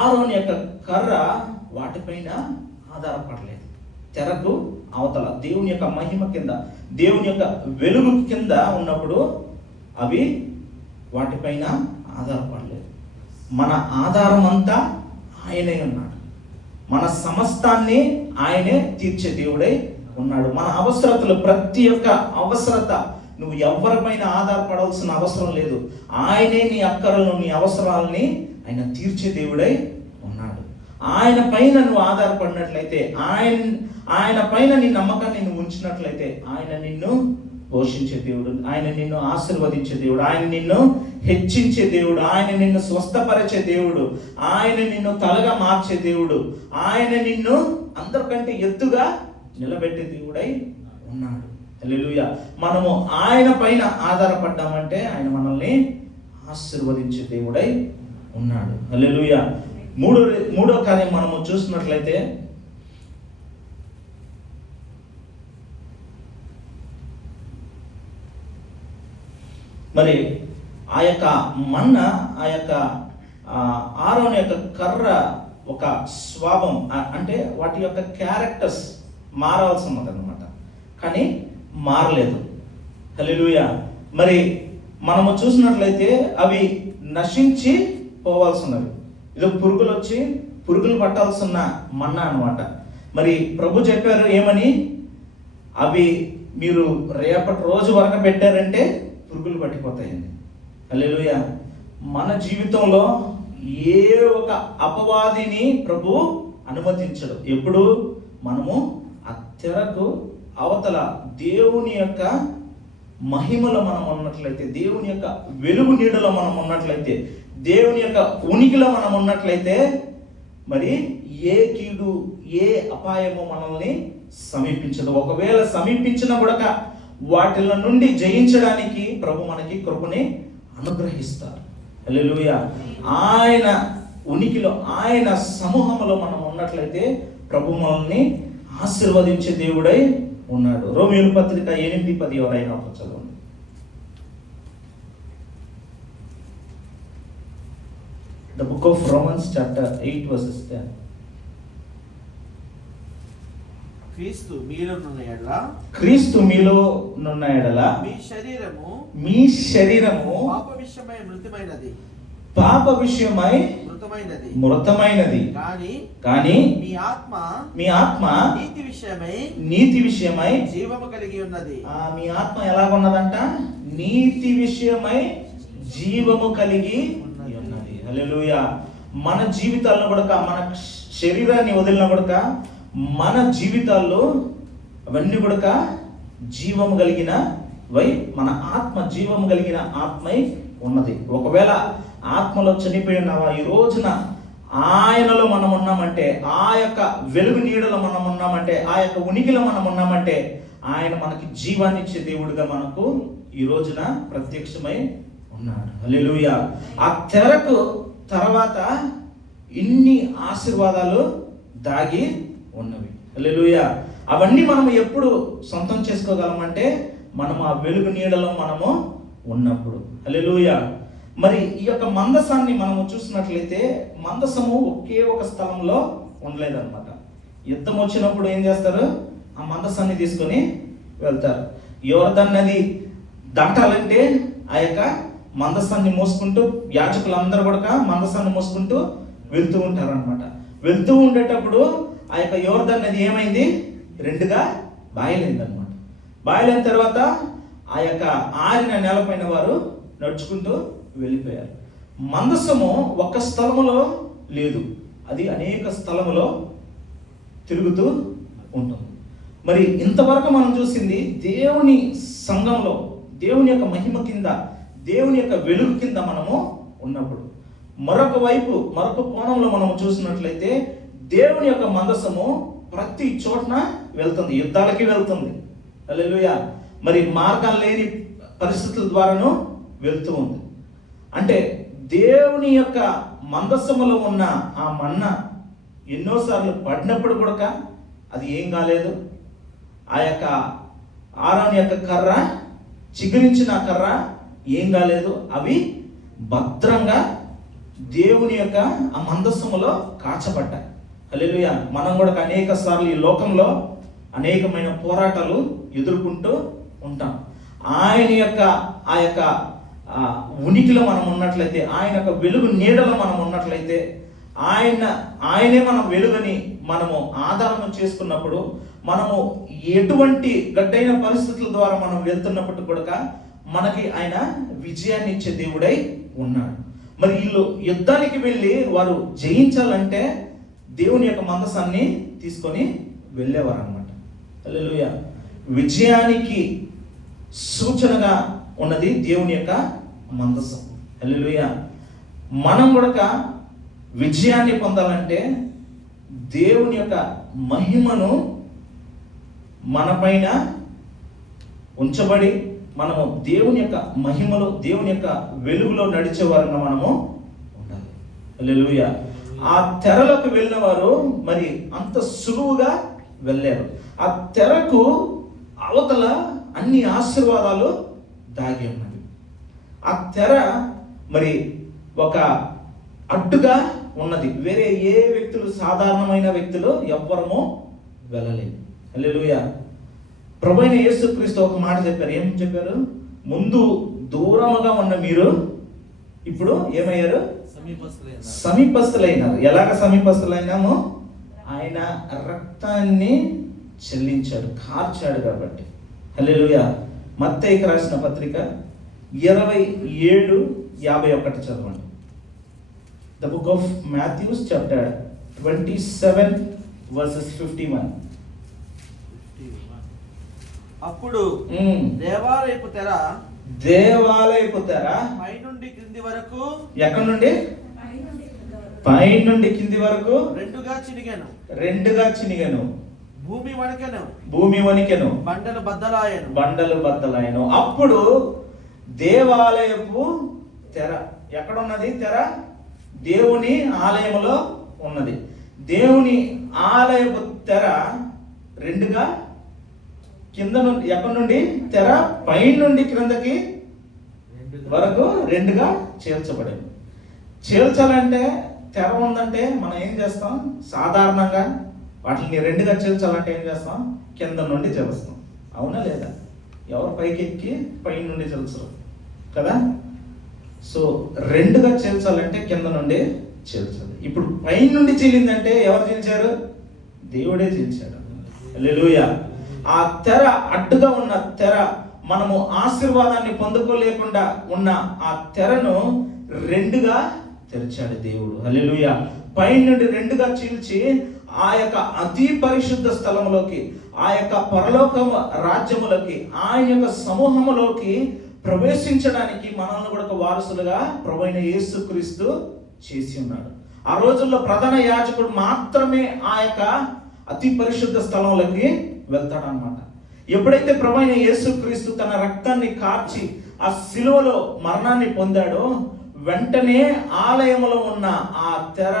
ఆరోన్ యొక్క కర్ర వాటిపైన ఆధారపడలేదు. తెరకు అవతల దేవుని యొక్క మహిమ కింద, దేవుని యొక్క వెలుగు కింద ఉన్నప్పుడు అవి వాటిపైన ఆధారపడలేదు. మన ఆధారం అంతా ఆయనే ఉన్నాడు. మన సమస్తాన్ని ఆయనే తీర్చే దేవుడై ఉన్నాడు. మన అవసరతలు, ప్రతి ఒక్క అవసరత నువ్వు ఎవరిపైన ఆధారపడాల్సిన అవసరం లేదు. ఆయనే నీ అక్కరలను, నీ అవసరాలని ఆయన తీర్చే దేవుడై ఉన్నాడు. ఆయన పైన నువ్వు ఆధారపడినట్లయితే, ఆయన పైన నీ నమ్మకాన్ని నువ్వు ఉంచినట్లయితే ఆయన నిన్ను పోషించే దేవుడు, ఆయన నిన్ను ఆశీర్వదించే దేవుడు, ఆయన నిన్ను హెచ్చించే దేవుడు, ఆయన నిన్ను స్వస్థపరిచే దేవుడు, ఆయన నిన్ను తలగా మార్చే దేవుడు, ఆయన నిన్ను అందరికంటే ఎత్తుగా నిలబెట్టే దేవుడై ఉన్నాడు. హల్లెలూయా. మనము ఆయన పైన ఆధారపడ్డామంటే ఆయన మనల్ని ఆశీర్వదించే దేవుడై ఉన్నాడు. హల్లెలూయా. మూడో కార్యం మనము చూసినట్లయితే మరి ఆ యొక్క మన్న, ఆ యొక్క ఆరోన్ యొక్క కర్ర ఒక స్వభావం, అంటే వాటి యొక్క క్యారెక్టర్స్ మారాల్సి ఉన్నది అనమాట. కానీ మారలేదు. హల్లెలూయా. మరి మనము చూసినట్లయితే అవి నశించి పోవాల్సినవి. ఇది పురుగులు వచ్చి పురుగులు పట్టాల్సిన మన్నా అనమాట. మరి ప్రభు చెప్పారు ఏమని? అవి మీరు రేపటి రోజు వరకు పెట్టారంటే పురుగులు పట్టిపోతాయండి. హల్లెలూయా. మన జీవితంలో ఏ ఒక అపవాదిని ప్రభు అనుమతించడు. ఎప్పుడు మనము ఆ తెరకు అవతల దేవుని యొక్క మహిమలో మనం ఉన్నట్లయితే, దేవుని యొక్క వెలుగు నీడలో మనం ఉన్నట్లయితే, దేవుని యొక్క ఉనికిలో మనం ఉన్నట్లయితే మరి ఏ కీడు, ఏ అపాయము మనల్ని సమీపించదు. ఒకవేళ సమీపించినా కూడా వాటిల నుండి జయించడానికి ప్రభు మనకి కృపని అనుగ్రహిస్తారు. హల్లెలూయా. ఆయన ఉనికిలో, ఆయన సమూహంలో మనం ఉన్నట్లయితే ప్రభు మనల్ని ఆశీర్వదించే దేవుడై ఉన్నాడు. రోమీయుల పత్రిక 8:10 ఎవరైనా ఒక చదవండి. The book of Romans chapter 8 verses 10. క్రీస్తు మీలో నున్న ఎడల మీ శరీరము పాప విషయమై మృతమైనది, కానీ మీ ఆత్మ నీతి విషయమై జీవము కలిగి ఉన్నది. మీ ఆత్మ ఎలాగున్నదంట? నీతి విషయమై జీవము కలిగి ఉన్నది. హల్లెలూయా. మన జీవితాల్లో కూడా, మన శరీరాన్ని వదిలిన కూడా, మన జీవితాల్లో అవన్నీ కూడా జీవము కలిగిన వై, మన ఆత్మ జీవము కలిగిన ఆత్మై ఉన్నది. ఒకవేళ ఆత్మలో చనిపోయి ఉన్నావా, ఈ రోజున ఆయనలో మనం ఉన్నామంటే, ఆ యొక్క వెలుగు నీడలో మనం ఉన్నామంటే, ఆ యొక్క ఉనికిలో మనం ఉన్నామంటే ఆయన మనకి జీవాన్ని ఇచ్చే దేవుడిగా మనకు ఈ రోజున ప్రత్యక్షమై ఉన్నాడు. హల్లెలూయా. ఆ తెరకు తర్వాత ఇన్ని ఆశీర్వాదాలు దాగి ఉన్నవి. హల్లెలూయా. అవన్నీ మనం ఎప్పుడు సొంతం చేసుకోగలమంటే మనం ఆ వెలుగు నీడలో మనము ఉన్నప్పుడు. హల్లెలూయా. మరి ఈ యొక్క మందసాన్ని మనము చూసినట్లయితే, మందసము ఒకే ఒక స్థలంలో ఉండలేదన్నమాట. యుద్ధం వచ్చినప్పుడు ఏం చేస్తారు? ఆ మందసాన్ని తీసుకొని వెళ్తారు. యోర్దాను నది దాటాలంటే ఆ యొక్క మందసాన్ని మోసుకుంటూ యాజకులందరూ కూడా మందసాన్ని మోసుకుంటూ వెళ్తూ ఉంటారనమాట. వెళ్తూ ఉండేటప్పుడు ఆ యొక్క యోర్దాను నది ఏమైంది? రెండుగా బాయలైంది అనమాట. బాయలైన తర్వాత ఆ యొక్క ఆరిన నేలపైన వారు నడుచుకుంటూ వెళ్ళిపోయారు. మందసము ఒక స్థలములో లేదు, అది అనేక స్థలములో తిరుగుతూ ఉంటుంది. మరి ఇంతవరకు మనం చూసింది దేవుని సంఘంలో, దేవుని యొక్క మహిమ కింద, దేవుని యొక్క వెలుగు కింద మనము ఉన్నప్పుడు. మరొక వైపు, మరొక కోణంలో మనం చూసినట్లయితే దేవుని యొక్క మందసము ప్రతి చోటన వెళ్తుంది, యుద్ధాలకి వెళ్తుంది. హల్లెలూయా. మరి మార్గం లేని పరిస్థితుల ద్వారాను వెళ్తూ ఉంది. అంటే దేవుని యొక్క మందసములో ఉన్న ఆ మన్న ఎన్నోసార్లు పడినప్పుడు కూడా అది ఏం కాలేదు. ఆ యొక్క ఆరోను యొక్క కర్ర, చిగురించిన కర్ర ఏం కాలేదు. అవి భద్రంగా దేవుని యొక్క ఆ మందసములో కాచబడ్డాయి. హల్లెలూయా. మనం కూడా అనేక సార్లు ఈ లోకంలో అనేకమైన పోరాటాలు ఎదుర్కొంటూ ఉంటాం. ఆయన యొక్క ఆ యొక్క ఉనికిలో మనం ఉన్నట్లయితే, ఆయన యొక్క వెలుగు నీడలో మనం ఉన్నట్లయితే, ఆయనే మనం వెలుగుని మనము ఆధారం చేసుకున్నప్పుడు, మనము ఎటువంటి గడ్డైన పరిస్థితుల ద్వారా మనం వెళ్తున్నప్పుడు కూడా మనకి ఆయన విజయాన్ని ఇచ్చే దేవుడై ఉన్నాడు. మరి వీళ్ళు యుద్ధానికి వెళ్ళి వారు జయించాలంటే దేవుని యొక్క మందసాన్ని తీసుకొని వెళ్ళేవారు అనమాట. హల్లెలూయా. విజయానికి సూచనగా ఉన్నది దేవుని యొక్క మందసం. హల్లెలూయా. మనం కూడా విజయాన్ని పొందాలంటే దేవుని యొక్క మహిమను మన పైన ఉంచబడి మనము దేవుని యొక్క మహిమలో, దేవుని యొక్క వెలుగులో నడిచే వారంగా మనము ఉండాలి. హల్లెలూయా. ఆ తెరలోకి వెళ్ళిన వారు మరి అంత సులువుగా వెళ్ళారు. ఆ తెరకు అవతల అన్ని ఆశీర్వాదాలు దాగి ఉన్నవి. ఆ తెర మరి ఒక అడ్డుగా ఉన్నది. వేరే ఏ వ్యక్తులు, సాధారణమైన వ్యక్తులు ఎవ్వరము వెళ్ళలేదు. హల్లెలూయా. ప్రభువైన యేసుక్రీస్తు ఒక మాట చెప్పారు. ఏం చెప్పారు? ముందు దూరముగా ఉన్న మీరు ఇప్పుడు ఏమయ్యారు? సమీపస్తులైనారు. ఎలాగ సమీపస్తులైనాము? ఆయన రక్తాన్ని చెల్లించాడు, కార్చాడు కాబట్టి. హల్లెలూయా. మత్తయికి రాసిన పత్రిక 27:51 చదవండి. The book of Matthew chapter 27:51. అప్పుడు దేవాలయపు తెర పై నుండి కింది వరకు, ఎక్కడి నుండి? పై నుండి కింది వరకు రెండుగా చినిగెను. భూమి వణికెను. బండలు బద్దలాయను. అప్పుడు దేవాలయపు తెర ఎక్కడ ఉన్నది? తెర దేవుని ఆలయములో ఉన్నది. దేవుని ఆలయపు తెర రెండుగా, కింద నుండి, ఎక్కడి నుండి? తెర పై నుండి క్రిందకి వరకు రెండుగా చేర్చబడింది. చేర్చాలంటే, తెర ఉందంటే మనం ఏం చేస్తాం? సాధారణంగా వాటిని రెండుగా చేర్చాలంటే ఏం చేస్తాం? కింద నుండి చేరుస్తాం. అవునా లేదా? ఎవరు పైకి ఎక్కి పై నుండి చేర్చరు కదా. సో రెండుగా చేర్చాలంటే కింద నుండి చేర్చాలి. ఇప్పుడు పై నుండి చీలిందంటే ఎవరు చీల్చారు? దేవుడే చీల్చాడు. హల్లెలూయా. ఆ తెర, అడ్డుగా ఉన్న తెర, మనము ఆశీర్వాదాన్ని పొందుకోలేకుండా ఉన్న ఆ తెరను రెండుగా తెరిచాడు దేవుడు. హల్లెలూయా. పై నుండి రెండుగా చీల్చి ఆ యొక్క అతి పరిశుద్ధ స్థలములోకి, ఆ యొక్క పరలోక రాజ్యములోకి, ఆయన యొక్క సమూహములోకి ప్రవేశించడానికి మనల్ని కూడా ఒక వారసులుగా ప్రభువైన యేసుక్రీస్తు చేసి ఉన్నాడు. ఆ రోజుల్లో ప్రధాన యాజకుడు మాత్రమే ఆ యొక్క అతి పరిశుద్ధ స్థలంలోకి వెళ్తాడనమాట. ఎప్పుడైతే ప్రభువైన యేసుక్రీస్తు తన రక్తాన్ని కార్చి ఆ శిలువలో మరణాన్ని పొందాడో, వెంటనే ఆలయంలో ఉన్న ఆ తెర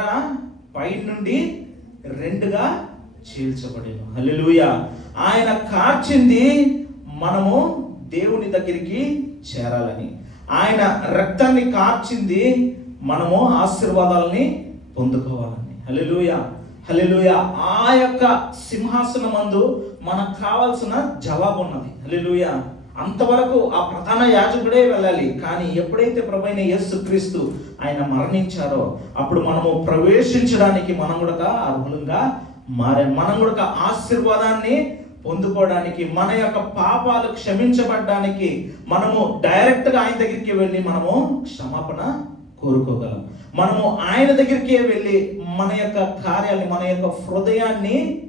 పై నుండి రెండుగా చీల్చబడేను. హల్లెలూయా. ఆయన కార్చింది మనము దేవుని దగ్గరికి చేరాలని. ఆయన రక్తాన్ని కార్చింది మనము ఆశీర్వాదాలని పొందుకోవాలని. హల్లెలూయా. హల్లెలూయా. ఆ యొక్క సింహాసనమందు మనకు కావాల్సిన జవాబు ఉన్నది. హల్లెలూయా. అంతవరకు ఆ ప్రధాన యాజకుడే వెళ్ళాలి. కానీ ఎప్పుడైతే ప్రభువైన యేసుక్రీస్తు ఆయన మరణించారో, అప్పుడు మనము ప్రవేశించడానికి మనం కూడా అర్హులంగా మారాం. మనం కూడా ఆశీర్వాదాన్ని పొందుకోవడానికి, మన యొక్క పాపాలు క్షమించబడడానికి మనము డైరెక్ట్గా ఆయన దగ్గరికి వెళ్ళి మనము క్షమాపణ కోరుకోగలం. మనము ఆయన దగ్గరికే వెళ్ళి మన యొక్క కార్యాన్ని, మన యొక్క హృదయాన్ని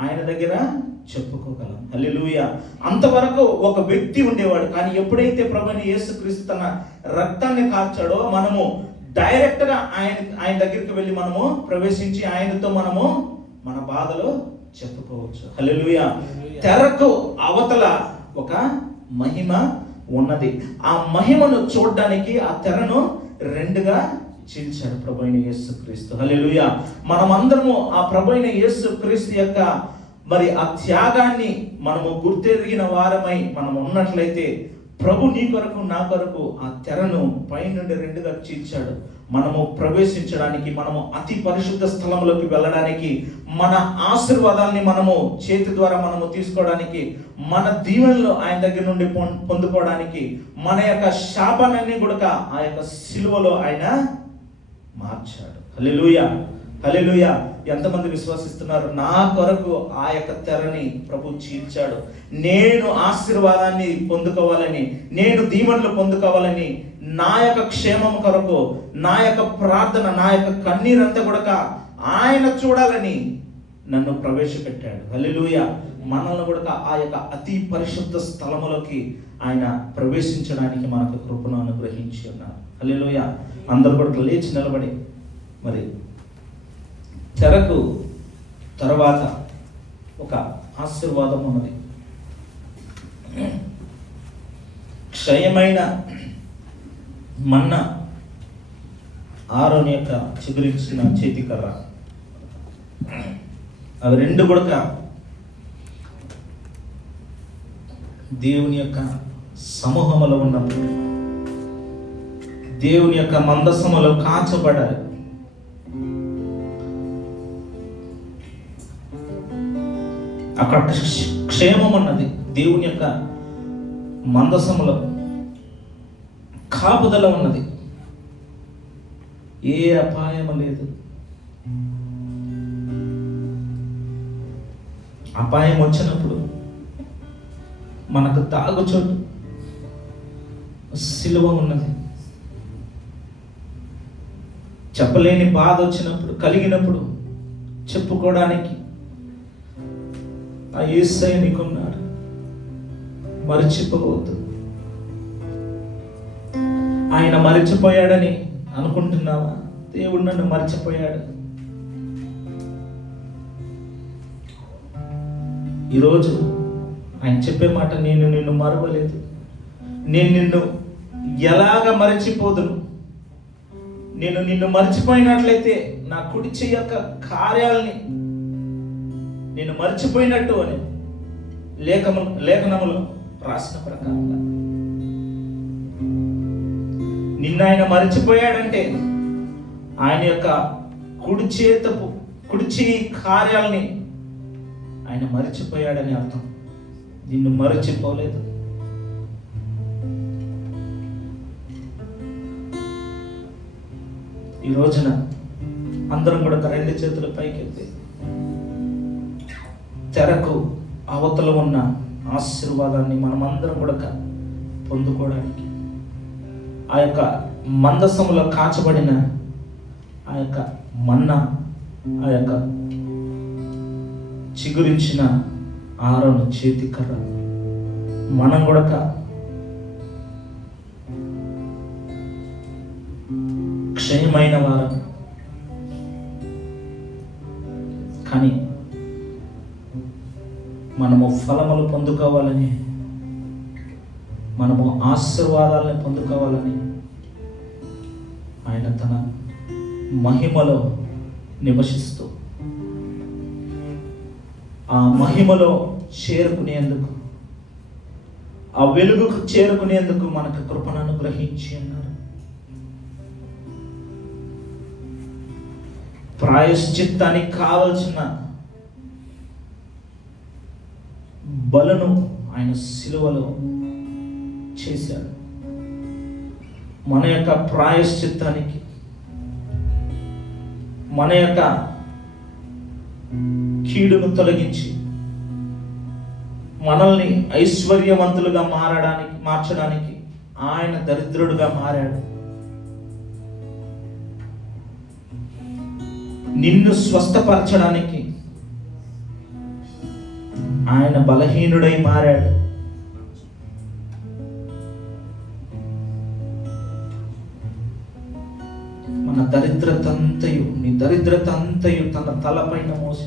ఆయన దగ్గర చెప్పుకోగలం. హల్లెలూయా. అంతవరకు ఒక వ్యక్తి ఉండేవాడు, కానీ ఎప్పుడైతే ప్రభువైన యేసుక్రీస్తు తన రక్తాన్ని కార్చాడో మనము డైరెక్ట్గా ఆయన దగ్గరికి వెళ్ళి మనము ప్రవేశించి ఆయనతో మనము మన బాధలు చెప్పుకోవచ్చు. హల్లెలూయా. తెరకు అవతల ఒక మహిమ ఉన్నది. ఆ మహిమను చూడడానికి ఆ తెరను రెండుగా చీల్చాడు ప్రభువైన యేసుక్రీస్తు. హల్లెలూయా. మనమందరము ఆ ప్రభువైన యేసుక్రీస్తు యొక్క మరి ఆ త్యాగాన్ని మనము గుర్తెరిగిన వారమై మనం ఉన్నట్లయితే ప్రభు నీ కొరకు నా కొరకు ఆ తెరను పైనుండి రెండుగా చీల్చాడు. మనము ప్రవేశించడానికి, మనము అతి పరిశుద్ధ స్థలంలోకి వెళ్ళడానికి, మన ఆశీర్వాదాన్ని మనము చేతి ద్వారా మనము తీసుకోవడానికి, మన దీవెనలు ఆయన దగ్గర నుండి పొందుకోవడానికి, మన యొక్క శాపాన్ని కూడా ఆ యొక్క సిలువలో ఆయన మార్చాడు. హల్లెలూయా. హల్లెలూయా. ఎంతమంది విశ్వసిస్తున్నారు? నా కొరకు ఆ యొక్క తెరని ప్రభు చీల్చాడు. నేను ఆశీర్వాదాన్ని పొందుకోవాలని, నేను దీవెనలు పొందుకోవాలని, నా యొక్క క్షేమం కొరకు, నా యొక్క ప్రార్థన, నా యొక్క కన్నీరంతా కూడా ఆయన చూడాలని నన్ను ప్రవేశపెట్టాడు. హల్లెలూయా. మనల్ని కూడా ఆ యొక్క అతి పరిశుద్ధ స్థలములోకి ఆయన ప్రవేశించడానికి మనకు కృపను అనుగ్రహించి ఉన్నారు. హల్లెలూయా. అందరూ కూడా లేచి నిలబడి, మరి తెరకు తర్వాత ఒక ఆశీర్వాదం ఉన్నది. క్షయమైన మన్న, ఆరోని యొక్క చిగురించిన చేతికర్ర, అవి రెండు కూడా దేవుని యొక్క సమూహములో ఉన్నప్పుడు, దేవుని యొక్క మందసములో కాచబడాలి. అక్కడ క్షేమం అన్నది. దేవుని యొక్క మందసములో కాపుదల ఉన్నది. ఏ అపాయము లేదు. అపాయం వచ్చినప్పుడు మనకు తాగుచోటు సిలువ ఉన్నది. చెప్పలేని బాధ వచ్చినప్పుడు, కలిగినప్పుడు చెప్పుకోవడానికి ఆ యేసయ్య నీకున్నాడు. మరిచిపోవద్దు. ఆయన మరిచిపోయాడని అనుకుంటున్నావా? దేవుడు నన్ను మరిచిపోయాడు. ఈరోజు ఆయన చెప్పే మాట, నేను నిన్ను మరవలేదు. నేను నిన్ను ఎలాగ మరిచిపోదును? నేను నిన్ను మర్చిపోయినట్లయితే నా కుడి చెయ్యి యొక్క కార్యాలని నేను మర్చిపోయినట్టు అని లేఖనములో రాసిన ప్రకారంగా నిన్న ఆయన మర్చిపోయాడంటే ఆయన యొక్క కుడి చెయ్యి కార్యాలని ఆయన మర్చిపోయాడని అర్థం. నిన్ను మరచిపోలేదు. ఈ రోజున అందరం కూడా రెండు చేతుల పైకెత్తి తెరకు అవతల ఉన్న ఆశీర్వాదాన్ని మనం అందరం కూడా పొందుకోవడానికి, ఆ యొక్క మందసములో కాచబడిన ఆ యొక్క మన్నా, ఆ యొక్క చిగురించిన ఆరోను చేతికర్ర, మనం కూడా క్షయమైన వారం, కానీ మనము ఫలములు పొందుకోవాలని, మనము ఆశీర్వాదాలను పొందుకోవాలని ఆయన తన మహిమలో నివసిస్తూ ఆ మహిమలో చేరుకునేందుకు, ఆ వెలుగుకు చేరుకునేందుకు మనకు కృపను అనుగ్రహించి ఉన్నారు. ప్రాయశ్చిత్తానికి కావలసిన బలను ఆయన సిలువలో చేశాడు. మన యొక్క ప్రాయశ్చిత్తానికి, మన యొక్క కీడును తొలగించి మనల్ని ఐశ్వర్యవంతులుగా మార్చడానికి ఆయన దరిద్రుడుగా మారాడు. నిన్ను స్వస్థపరచడానికి ఆయన బలహీనుడై మారాడు. మన దరిద్రత అంతయు, నీ దరిద్రత అంతయు తన తలపైన మోసి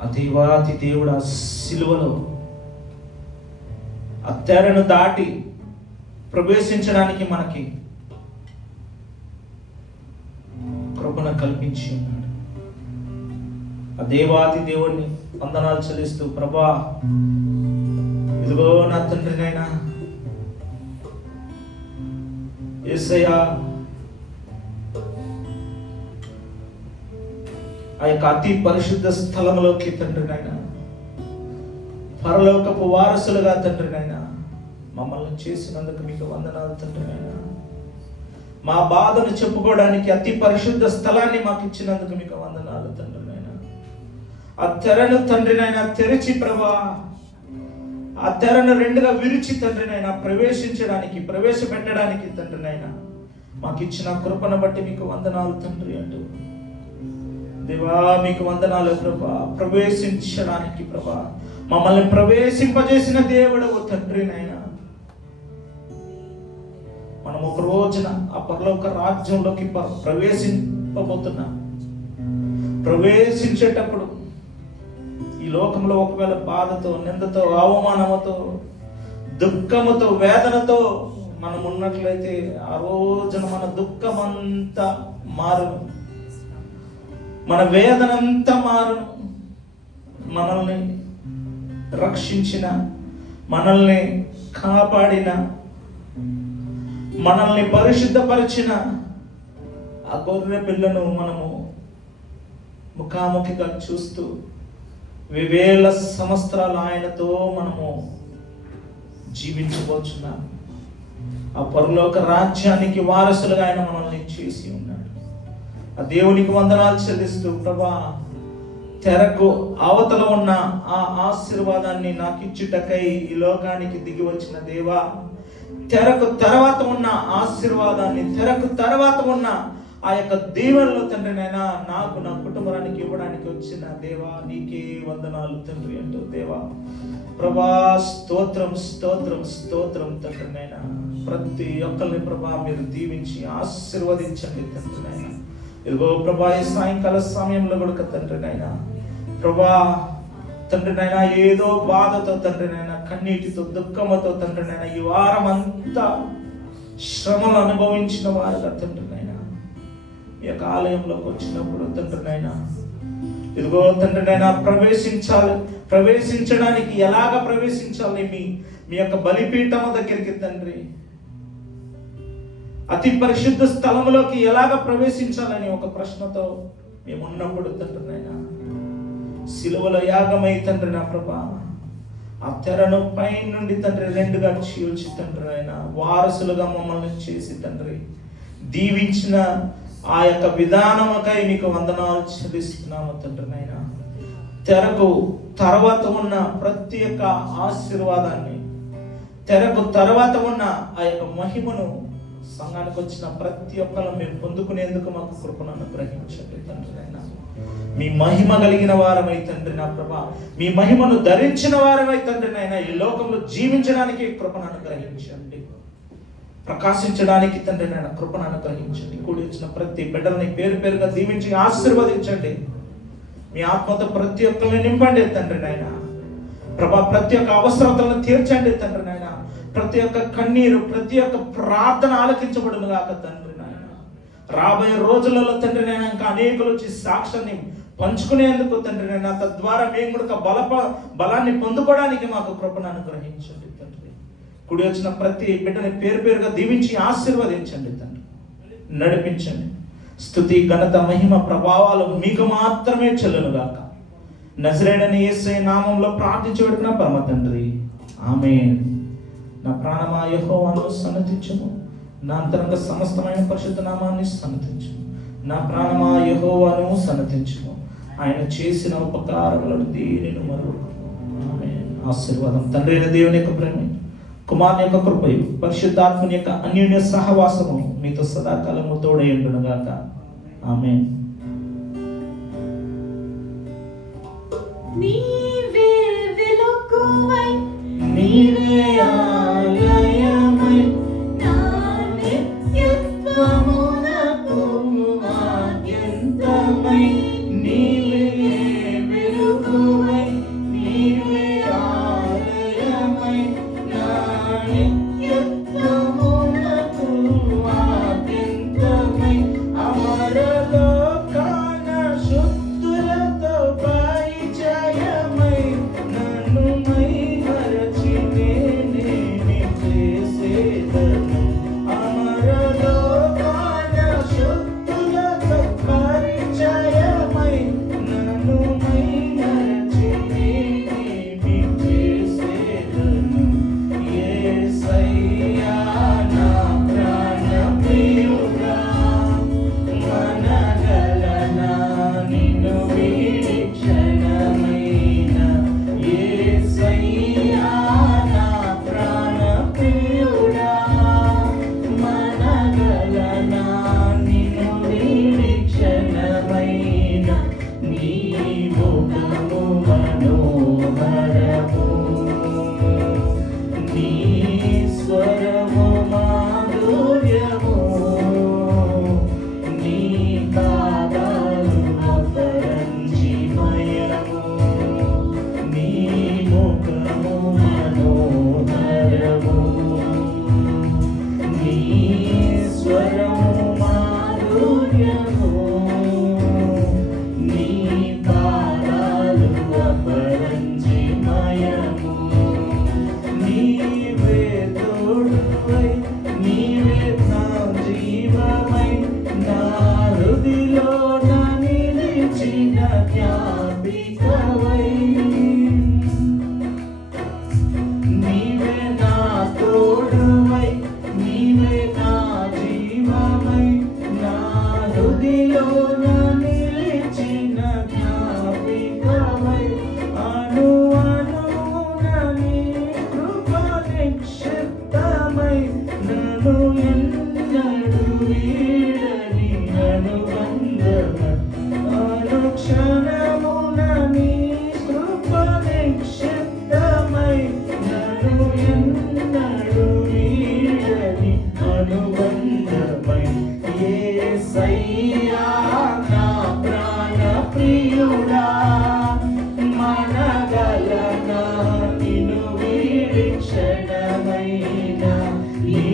ఆ దేవాతి దేవుడు ఆ సిలువలో ఆ తెరను దాటి ప్రవేశించడానికి మనకి కృపను కల్పించి ఉన్నాడు. ఆ దేవాతి దేవుడిని వందనాలు చెల్లిస్తూ, ప్రభా ఇదిగో నా తండ్రినైనా యేసయ్యా, ఆ యొక్క అతి పరిశుద్ధ స్థలంలోకి తండ్రినైనా పరలోకపు వారసులుగా తండ్రినైనా మమ్మల్ని చేసినందుకు మీకు వందనాలు తండ్రినైనా. మా బాధను చెప్పుకోవడానికి అతి పరిశుద్ధ స్థలాన్ని మాకు ఇచ్చినందుకు మీకు వందనాలు తండ్రినైనా. ఆ తెరను తండ్రినైనా తెరిచి ప్రభా, ఆ తెరను రెండుగా విరిచి తండ్రినైనా ప్రవేశపెట్టడానికి తండ్రినైనా మాకు ఇచ్చిన కృపను బట్టి మీకు వందనాలు తండ్రి అంటూ, దేవా మీకు వందనాలు ప్రభా. ప్రవేశించడానికి ప్రభా, మమ్మల్ని ప్రవేశింపజేసిన దేవుడవు తండ్రినైనా. మనం ఒక రోజున ఆ పరలోక రాజ్యంలోకి ప్రవేశింపబోతున్నాం. ప్రవేశించేటప్పుడు ఈ లోకంలో ఒకవేళ బాధతో, నిందతో, అవమానముతో, దుఃఖముతో, వేదనతో మనం ఉన్నట్లయితే ఆ రోజున మన దుఃఖమంతా మారును, మన వేదనంతా మారును. మనల్ని రక్షించిన, మనల్ని కాపాడిన, మనల్ని పరిశుద్ధపరిచిన ఆ గొర్రె పిల్లను మనము ముఖాముఖిగా చూస్తూ వేల సంవత్సరాలు ఆయనతో మనము జీవించబోచున్నాం. ఆ పరలోక రాజ్యానికి వారసులుగా ఆయన మనల్ని చేసి ఉన్నాడు. ఆ దేవునికి వందనాలు చెల్లిస్తూ, ప్రభా తెరకు అవతల ఉన్న ఆ ఆశీర్వాదాన్ని నాకు ఇచ్చుటకై ఈ లోకానికి దిగి వచ్చిన దేవా, తెరకు తర్వాత ఉన్న ఆశీర్వాదాన్ని, తెరకు తర్వాత ఉన్న ఆ యొక్క దీవెనలు తండ్రినైనా నాకు, నా కుటుంబానికి ఇవ్వడానికి వచ్చిన దేవా నీకే వందనాలు తండ్రి అంటూ, దేవా ప్రభా స్తోత్రం స్తోత్రం స్తోత్రం తండ్రినైనా. ప్రతి ఒక్కరిని ప్రభా మీరు దీవించి ఆశీర్వదించండి తండ్రినైనా. ఇదిగో ప్రభా ఈ సాయంకాల సమయంలో కూడా తండ్రినైనా ప్రభా తండ్రినైనా ఏదో బాధతో తండ్రినైనా, కన్నీటితో, దుఃఖముతో తండ్రినైనా ఈ వారం అంతా శ్రమలు అనుభవించిన వారుగా తండ్రినైనా ఈ యొక్క ఆలయంలోకి వచ్చినప్పుడు తండ్రినైనా ఇదిగో తండ్రినైనా ప్రవేశించడానికి ఎలాగ ప్రవేశించాలి మీ యొక్క బలిపీఠము దగ్గరికి తండ్రి, అతి పరిశుద్ధ స్థలములోకి ఎలాగ ప్రవేశించాలని ఒక ప్రశ్నతో మేము ఉన్నప్పుడు తండ్రినైనా సిలువలో యాగమై తండ్రి నా ప్రభా ఆ తెరను పై నుండి తండ్రి రెండుగా చీల్చి తండ్రినైనా వారసులుగా మమ్మల్ని చేసి తండ్రి దీవించిన ఆ యొక్క విధానముకై మీకు వందనాలు చెల్లిస్తున్నాము తండ్రినైనా. తెరకు తర్వాత ఉన్న ప్రతి ఒక్క ఆశీర్వాదాన్ని, తెరకు తర్వాత ఉన్న ఆ యొక్క మహిమను సంఘానికి వచ్చిన ప్రతి ఒక్కరు మేము పొందుకునేందుకు మాకు కృపను అనుగ్రహించండి తండ్రినైనా. మీ మహిమ కలిగిన వారమై తండ్రి నా ప్రభా, మీ మహిమను ధరించిన వారమై తండ్రినైనా ఈ లోకంలో జీవించడానికి కృపను అనుగ్రహించండి, ప్రకాశించడానికి తండ్రి నాయన కృపను అనుగ్రహించండి. కూడి వచ్చిన ప్రతి బిడ్డల్ని పేరు పేరుగా దీవించి ఆశీర్వదించండి. మీ ఆత్మతో ప్రతి ఒక్కరిని నింపండి తండ్రి నాయన ప్రభా. ప్రతి ఒక్క అవసరతలను తీర్చండి తండ్రి నాయన. ప్రతి ఒక్క కన్నీరు, ప్రతి ఒక్క ప్రార్థన ఆలకించబడును గాక తండ్రి నాయన. రాబోయే రోజులలో తండ్రి నాయన ఇంకా అనేకులు వచ్చి సాక్ష్యాన్ని పంచుకునేందుకు తండ్రి నాయన, తద్వారా మేము కూడా బలాన్ని పొందుకోవడానికి మాకు కృపను అనుగ్రహించండి తండ్రి. కుడి వచ్చిన ప్రతి బిడ్డని పేరు పేరుగా దీవించి ఆశీర్వదించండి తండ్రి, నడిపించండి. స్తుతి, ఘనత, మహిమ, ప్రభావాలు మీకు మాత్రమే చెల్లునుగాక. నజరేయుడైన యేసయ్య నామంలో ప్రార్థించి పెడుతున్న పరమ తండ్రి, ఆమేన్. నా ప్రాణమా యెహోవాను సన్నతించుము, నా అంతరంగ సమస్తమైన పరిశుద్ధ నామాన్ని సన్నతించుము. నా ప్రాణమా యెహోవాను సన్నతించుము, ఆయన చేసిన ఉపకారములను దీనిని మరువకు. ఆమేన్. ఆశీర్వాదం తండ్రి అయిన దేవుని యొక్క ప్రేమ, కుమారుని యొక్క కృపయు, పరిశుద్ధాత్మని యొక్క అన్యోన్య సహవాసము మీతో సదాకాలము తోడై ఉండును గాక. ఆమేన్. నీవే వెలుగువై నీవే ఆలయమై నా నిత్యత్వమునకు ఆద్యంతమై నీవే వెలుగువై నీవే ఆలయమై నా నిత్యత్వమునకు ఆద్యంతమై అమరలోకాన శుద్ధులతో పరిచయమై నన్ను మై మరచి నేనేమి చేసేదను అమరలోకాన శుద్ధులతో పరిచయమై నన్ను మై మరచి నేనేమి చేసేదను యేసయ్యా నా ప్రాణ ప్రియుడా మనగలనా నిన్ను వీడి క్షణమైన యేసయ్యా నా ప్రాణ ప్రియుడా మనగలనా నిన్ను వీడి క్షణమైన నీ ముఖము మనోహరము నీ స్వరము మాధుర్యము నీ పాదాలు అపరంజిమయము నీ ముఖము మనోహరము నీ స్వరము మాధుర్యము నీ పాదాలు అపరంజిమయము నీవే తోడువై నీవే నా జీవమై నా హృదిలో నిలిచిన జ్ఞాపికవై నీవే నా తోడువై నీవే నా జీవమై నా హృదిలో నిలిచిన జ్ఞాపికవై అను అనున నీ కృప నిక్షిప్తమై నన్ను ఎన్నడూ వీడని అనుబంధమై అనుక్షణమున నీ కృప నిక్షిప్తమై నన్ను ఎన్నడూ వీడని అనుబంధమై యేసయ్యా నా ప్రాణ ప్రియుడా మనగలనా నిన్ను వీడి క్షణమైన నీ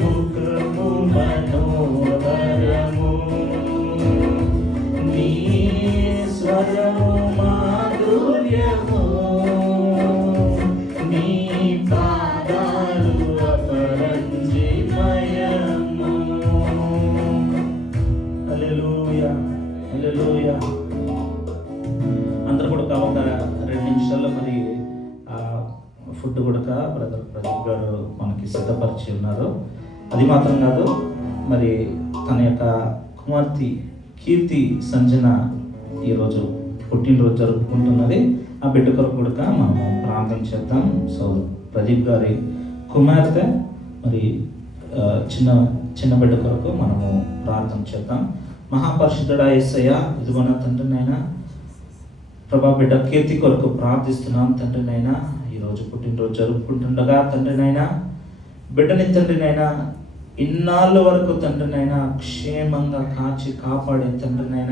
ముఖము మనోహరము నీ స్వరము మాధుర్యము నీ పాదాలు అపరంజిమయము హల్లెలూయా హల్లెలూయా అందరూ కూడా ఒక 2 నిమిషాల్లో మరి ఫుడ్ కూడా బ్రదర్ ప్రదీప్ గారు మనకి సిద్ధపరిచి ఉన్నారు. అది మాత్రం కాదు, మరి తన యొక్క కుమార్తె కీర్తి సంజన ఈరోజు పుట్టినరోజు జరుపుకుంటున్నది. ఆ బిడ్డ కొరకు కూడా మనము ప్రార్థన చేద్దాం. సో ప్రదీప్ గారి కుమార్తె మరి చిన్న బిడ్డ కొరకు మనము ప్రార్థన చేద్దాం. మహాపరిశుద్ధుడా యేసయ్యా, ఇదిగోన తండ్రి నాయనా ప్రభా బిడ్డ కీర్తి కొరకు ప్రార్థిస్తున్నాం తండ్రి నాయనా. ఈరోజు పుట్టినరోజు జరుపుకుంటుండగా తండ్రి నాయనా బిడ్డని తండ్రి నాయనా ఇన్నాళ్ళ వరకు తండ్రి నాయనా క్షేమంగా కాచి కాపాడే తండ్రి నాయనా